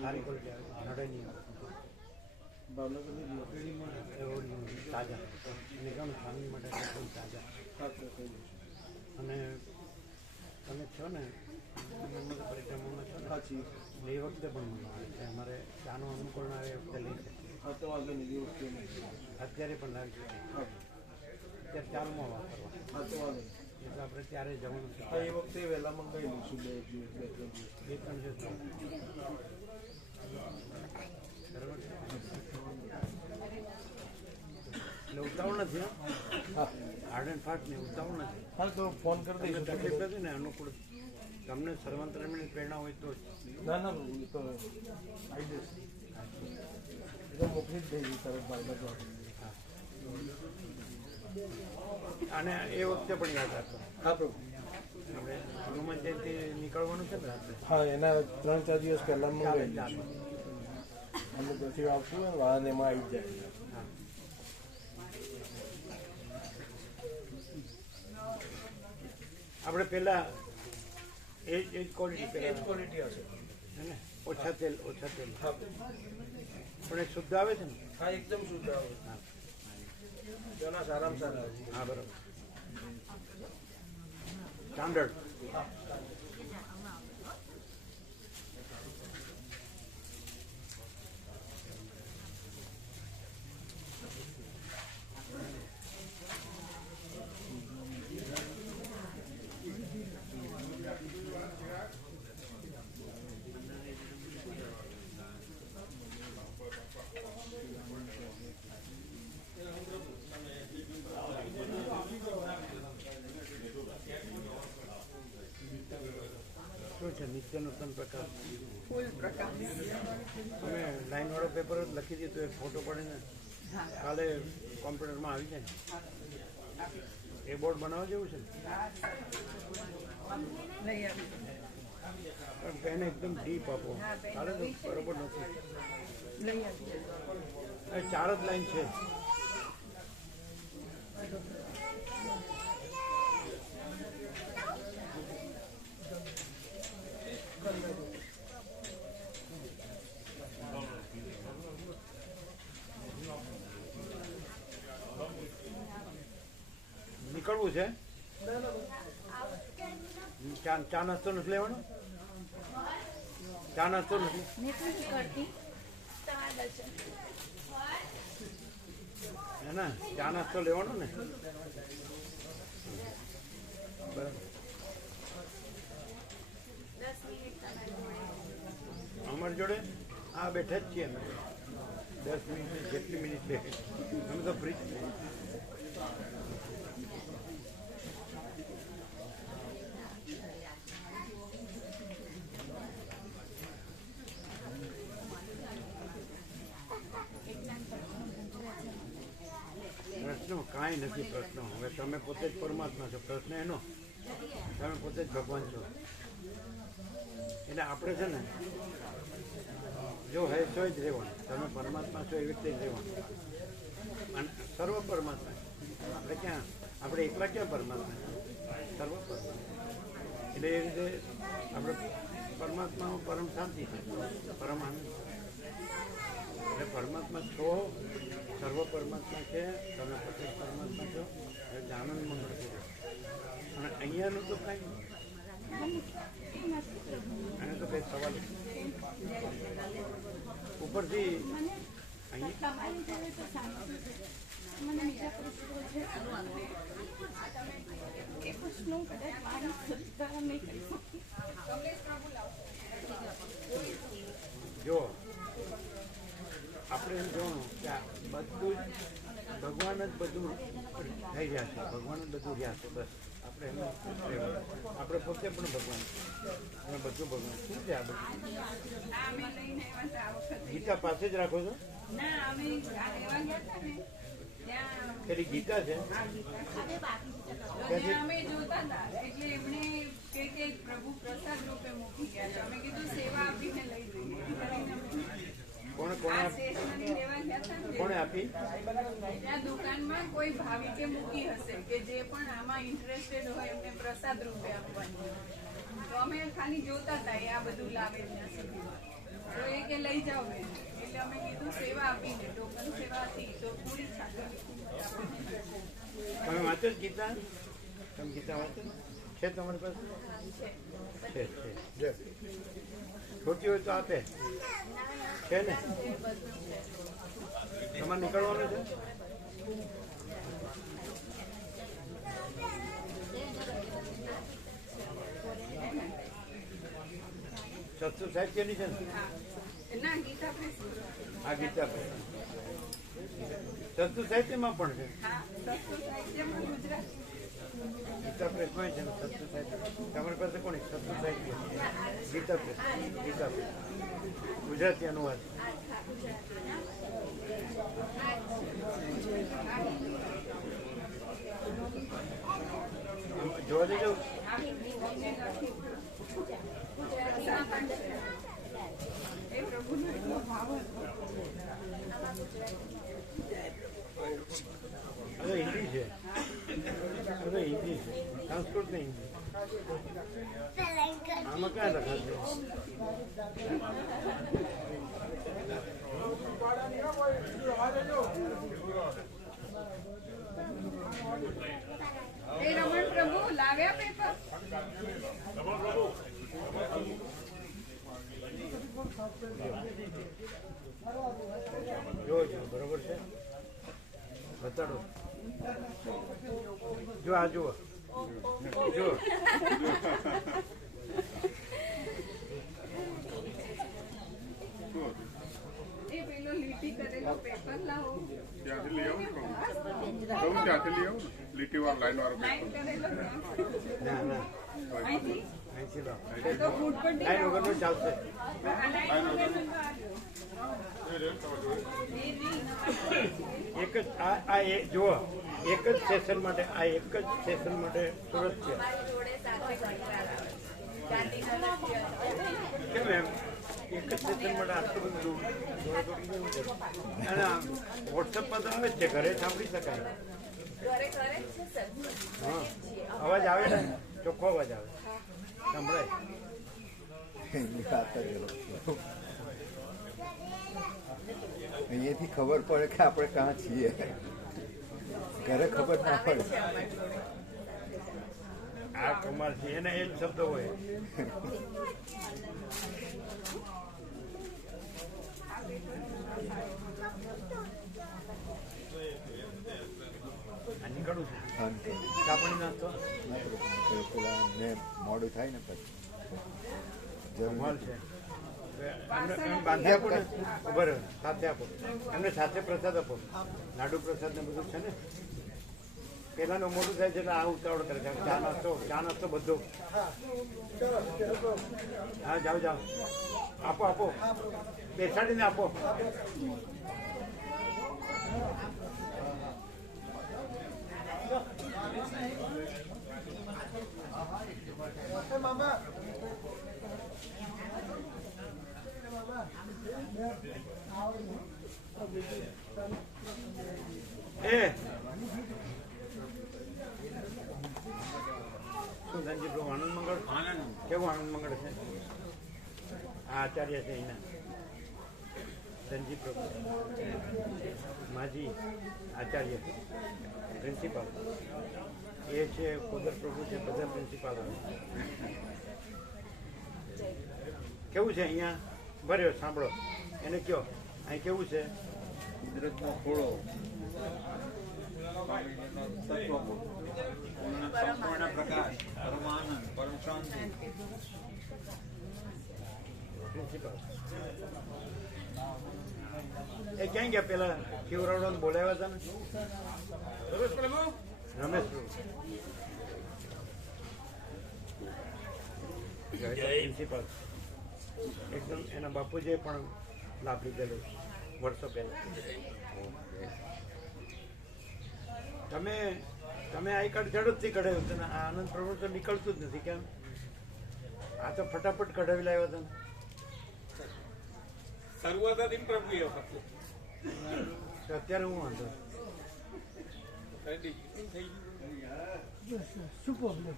સારી ક્વોલિટી આવે, નડે નહીં તાજા અને ગમ સ્વામી માટે એકદમ તાજા. અને તમે છો ને પરિક્રમામાં છો ને એ વખતે પણ મળવા છે. અમારે ચાનો અનુકૂળ આવે એ વખતે લઈ શકીએ. અત્યારે પણ લાવી શકીએ. અત્યારે ચાલમાં વાપરવા એટલે આપણે ત્યારે જવાનું છે. એ વખતે વહેલા મંગાવી લઈશું 2 દિવસ 3 દિવસ. બરાબર છે. એટલે ઉતાવળ નથી. હાર્ડ એન્ડ ફાસ્ટ નહીં, ઉતાવળ નથી. હા, તો ફોન કરી દઈશું. તકલીફ નથી ને અનુકૂળ તમને સર્વાંતરણની પ્રેરણા હોય તો ના ના, તો આવી જશે. તો મોકલી જ દેવી શરદભાઈને તો. અને એ વખતે પણ યાદ રાખો. હા પ્રભુ. હવે હનુમાન જયંતિ નીકળવાનું છે ને રાત્રે. હા એના 3-4 દિવસ પહેલા ચાલે, મંગાવી ચાલે. અમે પછી આવતું હોય ને વાહન એમાં આવી જાય. હા. આપણે પેલા એ જ ક્વોલિટી હશે. હે ને ઓછા તેલ હા પણ એ શુદ્ધ આવે છે ને. હા એકદમ શુદ્ધ આવે. હા તેના સારામાં સારા આવે. હા બરોબર સ્ટાન્ડર્ડ. શું છે નિત્યનૂતન પ્રકાશ? ફૂલ પ્રકાશ. અમે લાઈનવાળો પેપર જ લખી દીધું, એક ફોટો પડીને કાલે કોમ્પ્યુટરમાં આવી જાય ને. એ બોર્ડ બનાવવા જેવું છે ને? લઈ આવી. પણ પેન એકદમ ડીપ આપો, કાલે તો બરોબર નથી. લઈ આવી. એ 4 જ લાઈન છે. નીકળવું છે? ચા નાસ્તો નથી લેવાનો? ચા નાસ્તો નથી? હે ને ચા નાસ્તો લેવાનો ને? બરાબર. અમારી જોડે આ બેઠા જ છીએ અમે. 10 મિનિટ જેટલી મિનિટ લે અમે તો ફ્રી જ છીએ. પ્રશ્નો કાંઈ નથી. પ્રશ્નો હવે તમે પોતે જ પરમાત્મા છો. પ્રશ્ન એનો તમે પોતે જ ભગવાન છો. એટલે આપણે છે ને જો હે તો જ રહેવાનું. તમે પરમાત્મા છો એવી રીતે જ રહેવાનું. અને સર્વ પરમાત્મા. આપણે એકલા ક્યાં પરમાત્મા? સર્વ પરમાત્મા. એટલે એ રીતે આપણે પરમાત્મામાં પરમ શાંતિ છે, પરમ આનંદ. એટલે પરમાત્મા છો, સર્વ પરમાત્મા છે, તમે પોતે જ પરમાત્મા છો. એટલે આનંદ મંગળ છે. અને અહીંયાનું તો કાંઈ એને તો કંઈ સવાલ ઉપરથી અહીંયા જો આપણે એમ જોવાનું કે આ બધું જ ભગવાન જ બધું થઈ રહ્યા છે. ભગવાન જ બધું રહ્યા છે. બસ આપણે એમ રહેવાનું. આપણે પોતે પણ ભગવાન અને બધું ભગવાન. શું છે આ બધું? ગીતા પાસે જ રાખો છો? પેલી ગીતા છે અમે જોતા હતા એટલે એમણે કે પ્રભુ પ્રસાદ રૂપે મૂકી ગયા છે. અમે કીધું સેવા આપીને લઈ જઈએ. કોણે આપી? ત્યાં દુકાનમાં કોઈ ભાવિકે મૂકી હશે કે જે પણ આમાં ઇન્ટરેસ્ટેડ હોય એમને પ્રસાદ રૂપે આપવાની. તો અમે ખાલી જોતા હતા એ આ બધું લાવે ત્યાં સુધી. તો એ કે લઈ જાઓ બેન. એટલે અમે કીધું સેવા આપીને ટોકન સેવા હતી તો પૂરી છાતી. તમે વાંચો જ ગીતા? તમે ગીતા વાંચો છે તમારી પાસે? છે. ખોટી હોય તો આપે છે ને? તમારે નીકળવાનું છે? સસ્તું સાહિત્યની છે ને? ના ગીતા પ્રેસ. આ ગીતા પ્રેસ. સસ્તું સાહિત્યમાં પણ છે. હા સસ્તું સાહિત્યમાં ગુજરાતી. ગીતા પ્રેસમાં છે ને સસ્તું સાહિત્ય. તમારી પાસે કોણ સસ્તું સાહિત્ય? ગીતા પ્રેસ. ગુજરાતી અનુવાદ. જોવા દેજો. એ પ્રભુનો એટલો ભાવ હતો. હવે હિન્દી છે, હવે હિન્દી છે, સંસ્કૃત ને હિન્દી. આમાં ક્યાં લખાશે? એ રમણ પ્રભુ લાવ્યા પેપર? જો બરોબર છે, બતાડો. જો આ જુઓ, જો એ પેલો લીટી કરેલો પેપર લાવો. ત્યાંથી લઈ આવું ને કહું ત્યાંથી લઈ આવું ને લીટી વાળો લાઈન વાળો લાઈન કરેલો ના ના અહીંથી અહીંથી લો. તો ફૂટ પટ્ટી લાઈન વગરનું ચાલશે. લાઈન વગરનું તો આવ્યો. એ નહીં. એક જ આ જુઓ, એક જ સેશન માટે, આ એક જ સેશન માટે સુરત છે. મારી જોડે સાથે ઘણીવાર આવે ગાંધીનગરથી હતો. કેમ એમ એક જ સેશન માટે આટલું બધું દોડાદોડી કેવું છે? અને વોટ્સઅપ પર તો આવે જ છે, ઘરે સાંભળી શકાય. ઘરે ઘરે જ છે સર. હા, અવાજ આવે ને, ચોખ્ખો અવાજ આવે, સંભળાય. અહીંયાથી ખબર પડે કે આપણે ક્યાં છીએ, ઘરે ખબર ના પડે. આ કુમાર છે, એના એ જ શબ્દો હોય. આ નીકળું છે, કાપડી નાખતો પેલા ને મોડું થાય ને પછી કમાલ છે. એમને બાંધી આપો ને, ઉભા રહો, સાથે આપો એમને, સાથે પ્રસાદ આપો. લાડુ પ્રસાદ ને બધું છે ને. પેલાનું મોટું થાય છે એટલે આ ઉતાવળ કરે છે. ચા નાસ્તો બધો. હા, જાઓ જાઓ, આપો આપો, બેસાડીને આપો. મામા એ શું ધનજી પ્રભુ આનંદ મંગળ? કેવું આનંદ મંગળ છે? આ આચાર્ય છે એના ધનજી પ્રભુ માજી આચાર્ય પ્રિન્સિપાલ. એ છે ખોદર પ્રભુ છે, બધા પ્રિન્સિપાલ. કેવું છે અહીંયા? ભર્યો સાંભળો એને કયો, અહીં કેવું છે? કુદરતનો ખોળો, સંપૂર્ણ પ્રકાશ, પરમાનંદ, પરમ શાંતિ. પ્રિન્સિપાલ એ ક્યાં ગયા? પેલા શિવરાવડો બોલાવ્યા હતા ને, રમેશ પ્રભુ. પ્રિન્સિપાલ એકદમ એના બાપુજીએ પણ લાભ લીધેલો વર્ષો પહેલા. તમે આઈ કાર્ડ ઝડપથી કઢાવ્યું હતું ને આ આનંદ પ્રભુ તો નીકળતું જ નથી. કેમ? આ તો ફટાફટ કઢાવી લાવ્યો હતો ને. તો અત્યારે હું વાંધો શું પ્રોબ્લેમ?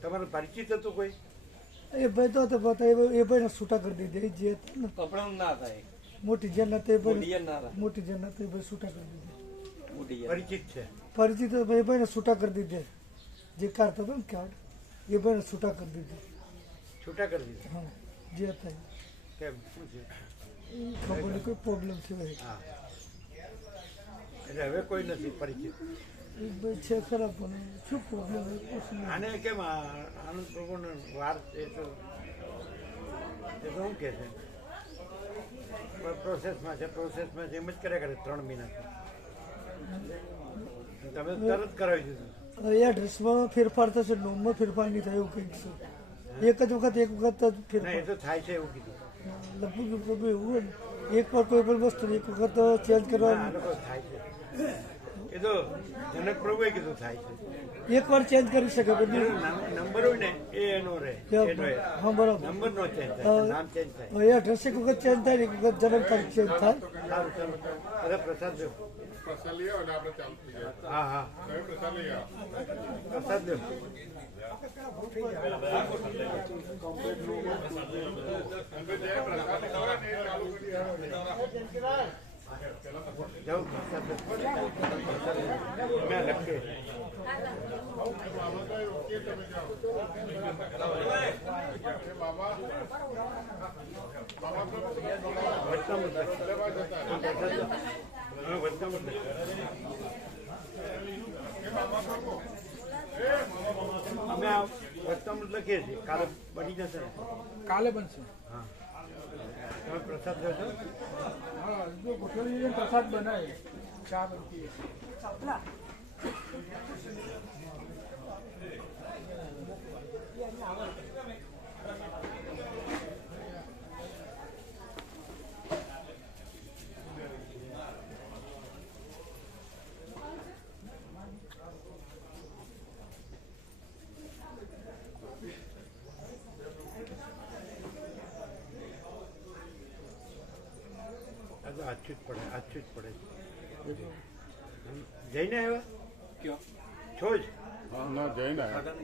તમારું પરિચિત હતું કોઈ? એ ભાઈ તો બતા એ ભાઈને છૂટા કરી દીધે. જે હતા ને કપડાં ના થાય, મોટી જેલ ના તે મોઢિયા ના થાય. મોટી જેલ ના તે ભાઈ છૂટા કરી દીધે. પરિચિત છે. પરિચિત ભાઈ ભાઈને છૂટા કરી દીધે. જે કાઢતો હતો ને કાર્ડ એ ભાઈને છૂટા કરી દીધે. છૂટા કરી દીધા? હા, જે હતા કેમ? શું છે? ખબર નહીં, કોઈ પ્રોબ્લેમ થયો હોય. હા, એટલે હવે કોઈ નથી પરિચિત. એ ભાઈ છે ખરા પણ શું પ્રોબ્લેમ હોય પૂછ નહીં. આને કેમ આનંદ પ્રભુનો વાર એ તો શું કે છે? પ્રોસેસમાં છે, પ્રોસેસમાં છે, એમ જ કર્યા કરે 3 મહિના. તમે તરત કરાવી દીધું. હવે એડ્રેસમાં ફેરફાર થશે, નોમમાં ફેરફાર નહીં થાય એવું કંઈક છે. એક જ વખત એક વખત જ ના એ ફેરફાર તો થાય છે એવું કીધું. લગભગ પ્રભુ એવું હોય ને, એક વાર કોઈ પણ વસ્તુ એક વખત ચેન્જ ના, આ કરવાનું, લોકો થાય છે. એ તો જનક પ્રભુએ કીધું થાય છે. એક વાર ચેન્જ કરી શકે એનો બધું. નંબર હોય ને એ એનો રહે. એનો એ. હા બરાબર. નંબર નો ચેન્જ થાય, નામ ચેન્જ થાય. એ એડ્રેસ એક વખત ચેન્જ થાય ને એક વખત જન્મ તારીખ ચેન્જ થાય. સારું ચાલો બધા પ્રસાદ લો. પ્રસાદ લઈ આવો ને આપણે ચાલુ થઈ જાય. હા હા તમે પ્રસાદ લઈ આવો. પ્રસાદ લો. અંદર જે પ્રસાદ ખવડાવે ને એ ચાલુ કરી આવો. જાઓ પ્રસાદ લો. મેં લખ્યું. વચનામૃત લખ્યું. હા, વચનામૃત લખ્યું. અમે આ વચનામૃત લખીએ છીએ. કાલે બની જશે ને? કાલે બનશે. હા. તમે પ્રસાદ લો છો? હા, જો ગોઠવણી પ્રસાદ બનાવે ચા બનતી. આ તો આછું જ પડે, આછું જ પડે. જઈને આવ્યા છો જ? ના જઈને આવ્યા.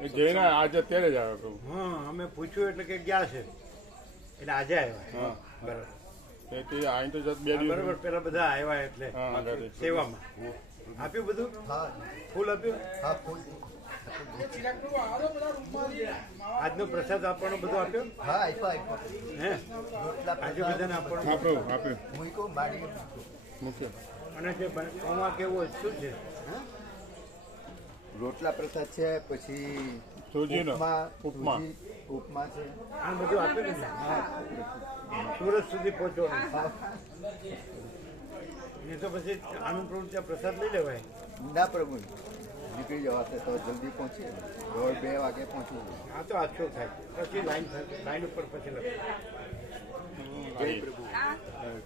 એ જઈને આજે અત્યારે જ આવ્યો કહું. હા, અમે પૂછ્યું એટલે કે ગયા છે, એટલે આજે આવ્યા. હા. બરાબર તેથી અહીં તો જત 2 દિવસ. બરાબર. પેલા બધા આવ્યા એટલે હા, આગળ. સેવામાં આપ્યું બધું. ફૂલ આપ્યું. આજનો પ્રસાદ આપવાનો બધો આપ્યો. હે આજે બધાને આપવાનો. આપ્યું આપ્યું મૂક્યો. અને જે પૌવા કેવું હોય શું છે? રોટલા પ્રસાદ છે, પછી સૂજીનો ઉપમા ઉપમા. ઉપમા છે. આ બધું આપ્યું ને સુરત સુધી પહોંચવાનું. એ તો પછી આનંદ પ્રભુ ત્યાં પ્રસાદ લઈ લેવાય. ના પ્રભુ નીકળી જવાશે તો જલ્દી પહોંચીએ. 2 વાગે પહોંચવું. આ તો આછો થાય પછી લાઈન ઉપર પછી લખે. આ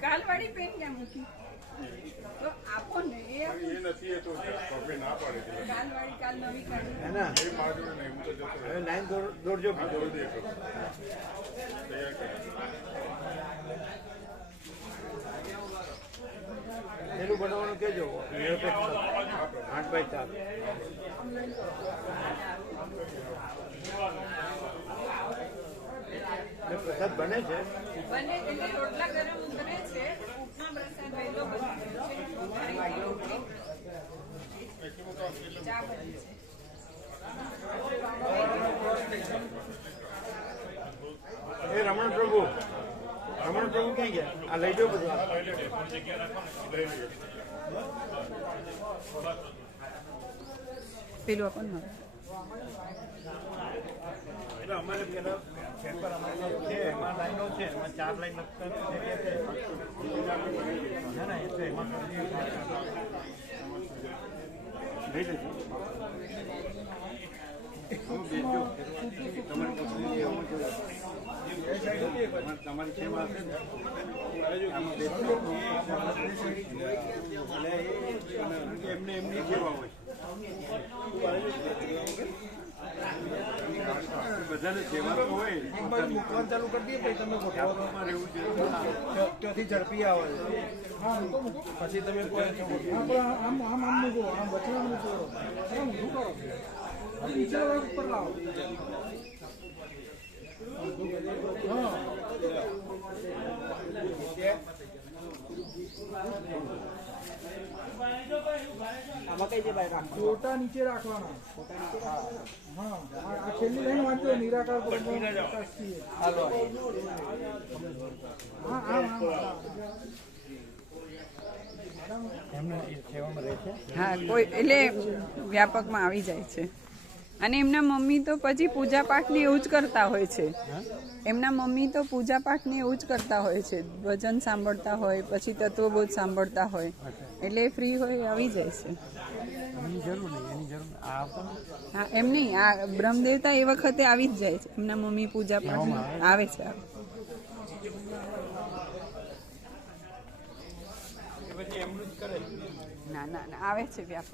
કાલવાળી પેન ક્યાં મૂકી? તો આપો ને એ એ નથી એ તો પપ્પે ના પાડે છે. કાલવાળી કાલ નવી કાઢી. હે ના એ મારા જોડે નહીં, હું તો જતો રહ્યો. હવે લાઈન દોડજો બીજો. તૈયાર કરી. પેલું બનાવવાનું કેજો. 8x4. પ્રસાદ બને છે. બને એટલે રોટલા ગરમ બને છે. ઉપમા પ્રસાદ વહેલો બની ગયો છે. ચા બની છે. એ રમણ પ્રભુ ક્યાં ગયા? આ લઈ જાઓ બધું. પેલું આપો ને. એટલે અમારે પેલા પેપર અમારે છે એમાં લાઈનો છે, એમાં 4 લાઈન લખતા ના ના એ તો એમાં લઈ લેજો. બેસજો. તમારી સેવા હશે ને આમાં બેસજો. એમને એમની સેવા હોય. બધાને સેવા તો હોય. મૂકવાનું ચાલુ કરી દઈએ પછી તમે ગોઠવવામાં રહેવું છે. ત્યાંથી ઝડપી આવે. હા મૂકો મૂકો. પછી તમે આમ આમ આમ મૂકો. આમ બચવા મૂકો. આમ ઊંધું કરો. નીચે ઉપર લાવો. હા ફોટા નીચે રાખવાના. હા આ છેલ્લી લાઈન વાંચો. નિરાકાર પ્રકાશથી. હા હા હા કોઈ એટલે વ્યાપકમાં આવી જાય છે. અને એમના મમ્મી તો પછી પૂજા પાઠને એવું જ કરતા હોય છે. એમના મમ્મી તો પૂજા પાઠને એવું જ કરતા હોય છે. ભજન સાંભળતા હોય, પછી તત્વબોધ સાંભળતા હોય, એટલે ફ્રી હોય આવી જાય છે. એની જરૂર નહીં, એની જરૂર હા એમ નહીં, આ બ્રહ્મદેવતા એ વખતે આવી જ જાય છે, એમના મમ્મી પૂજા પાઠ આવે છે. ના ના ના આવે છે વ્યાપક.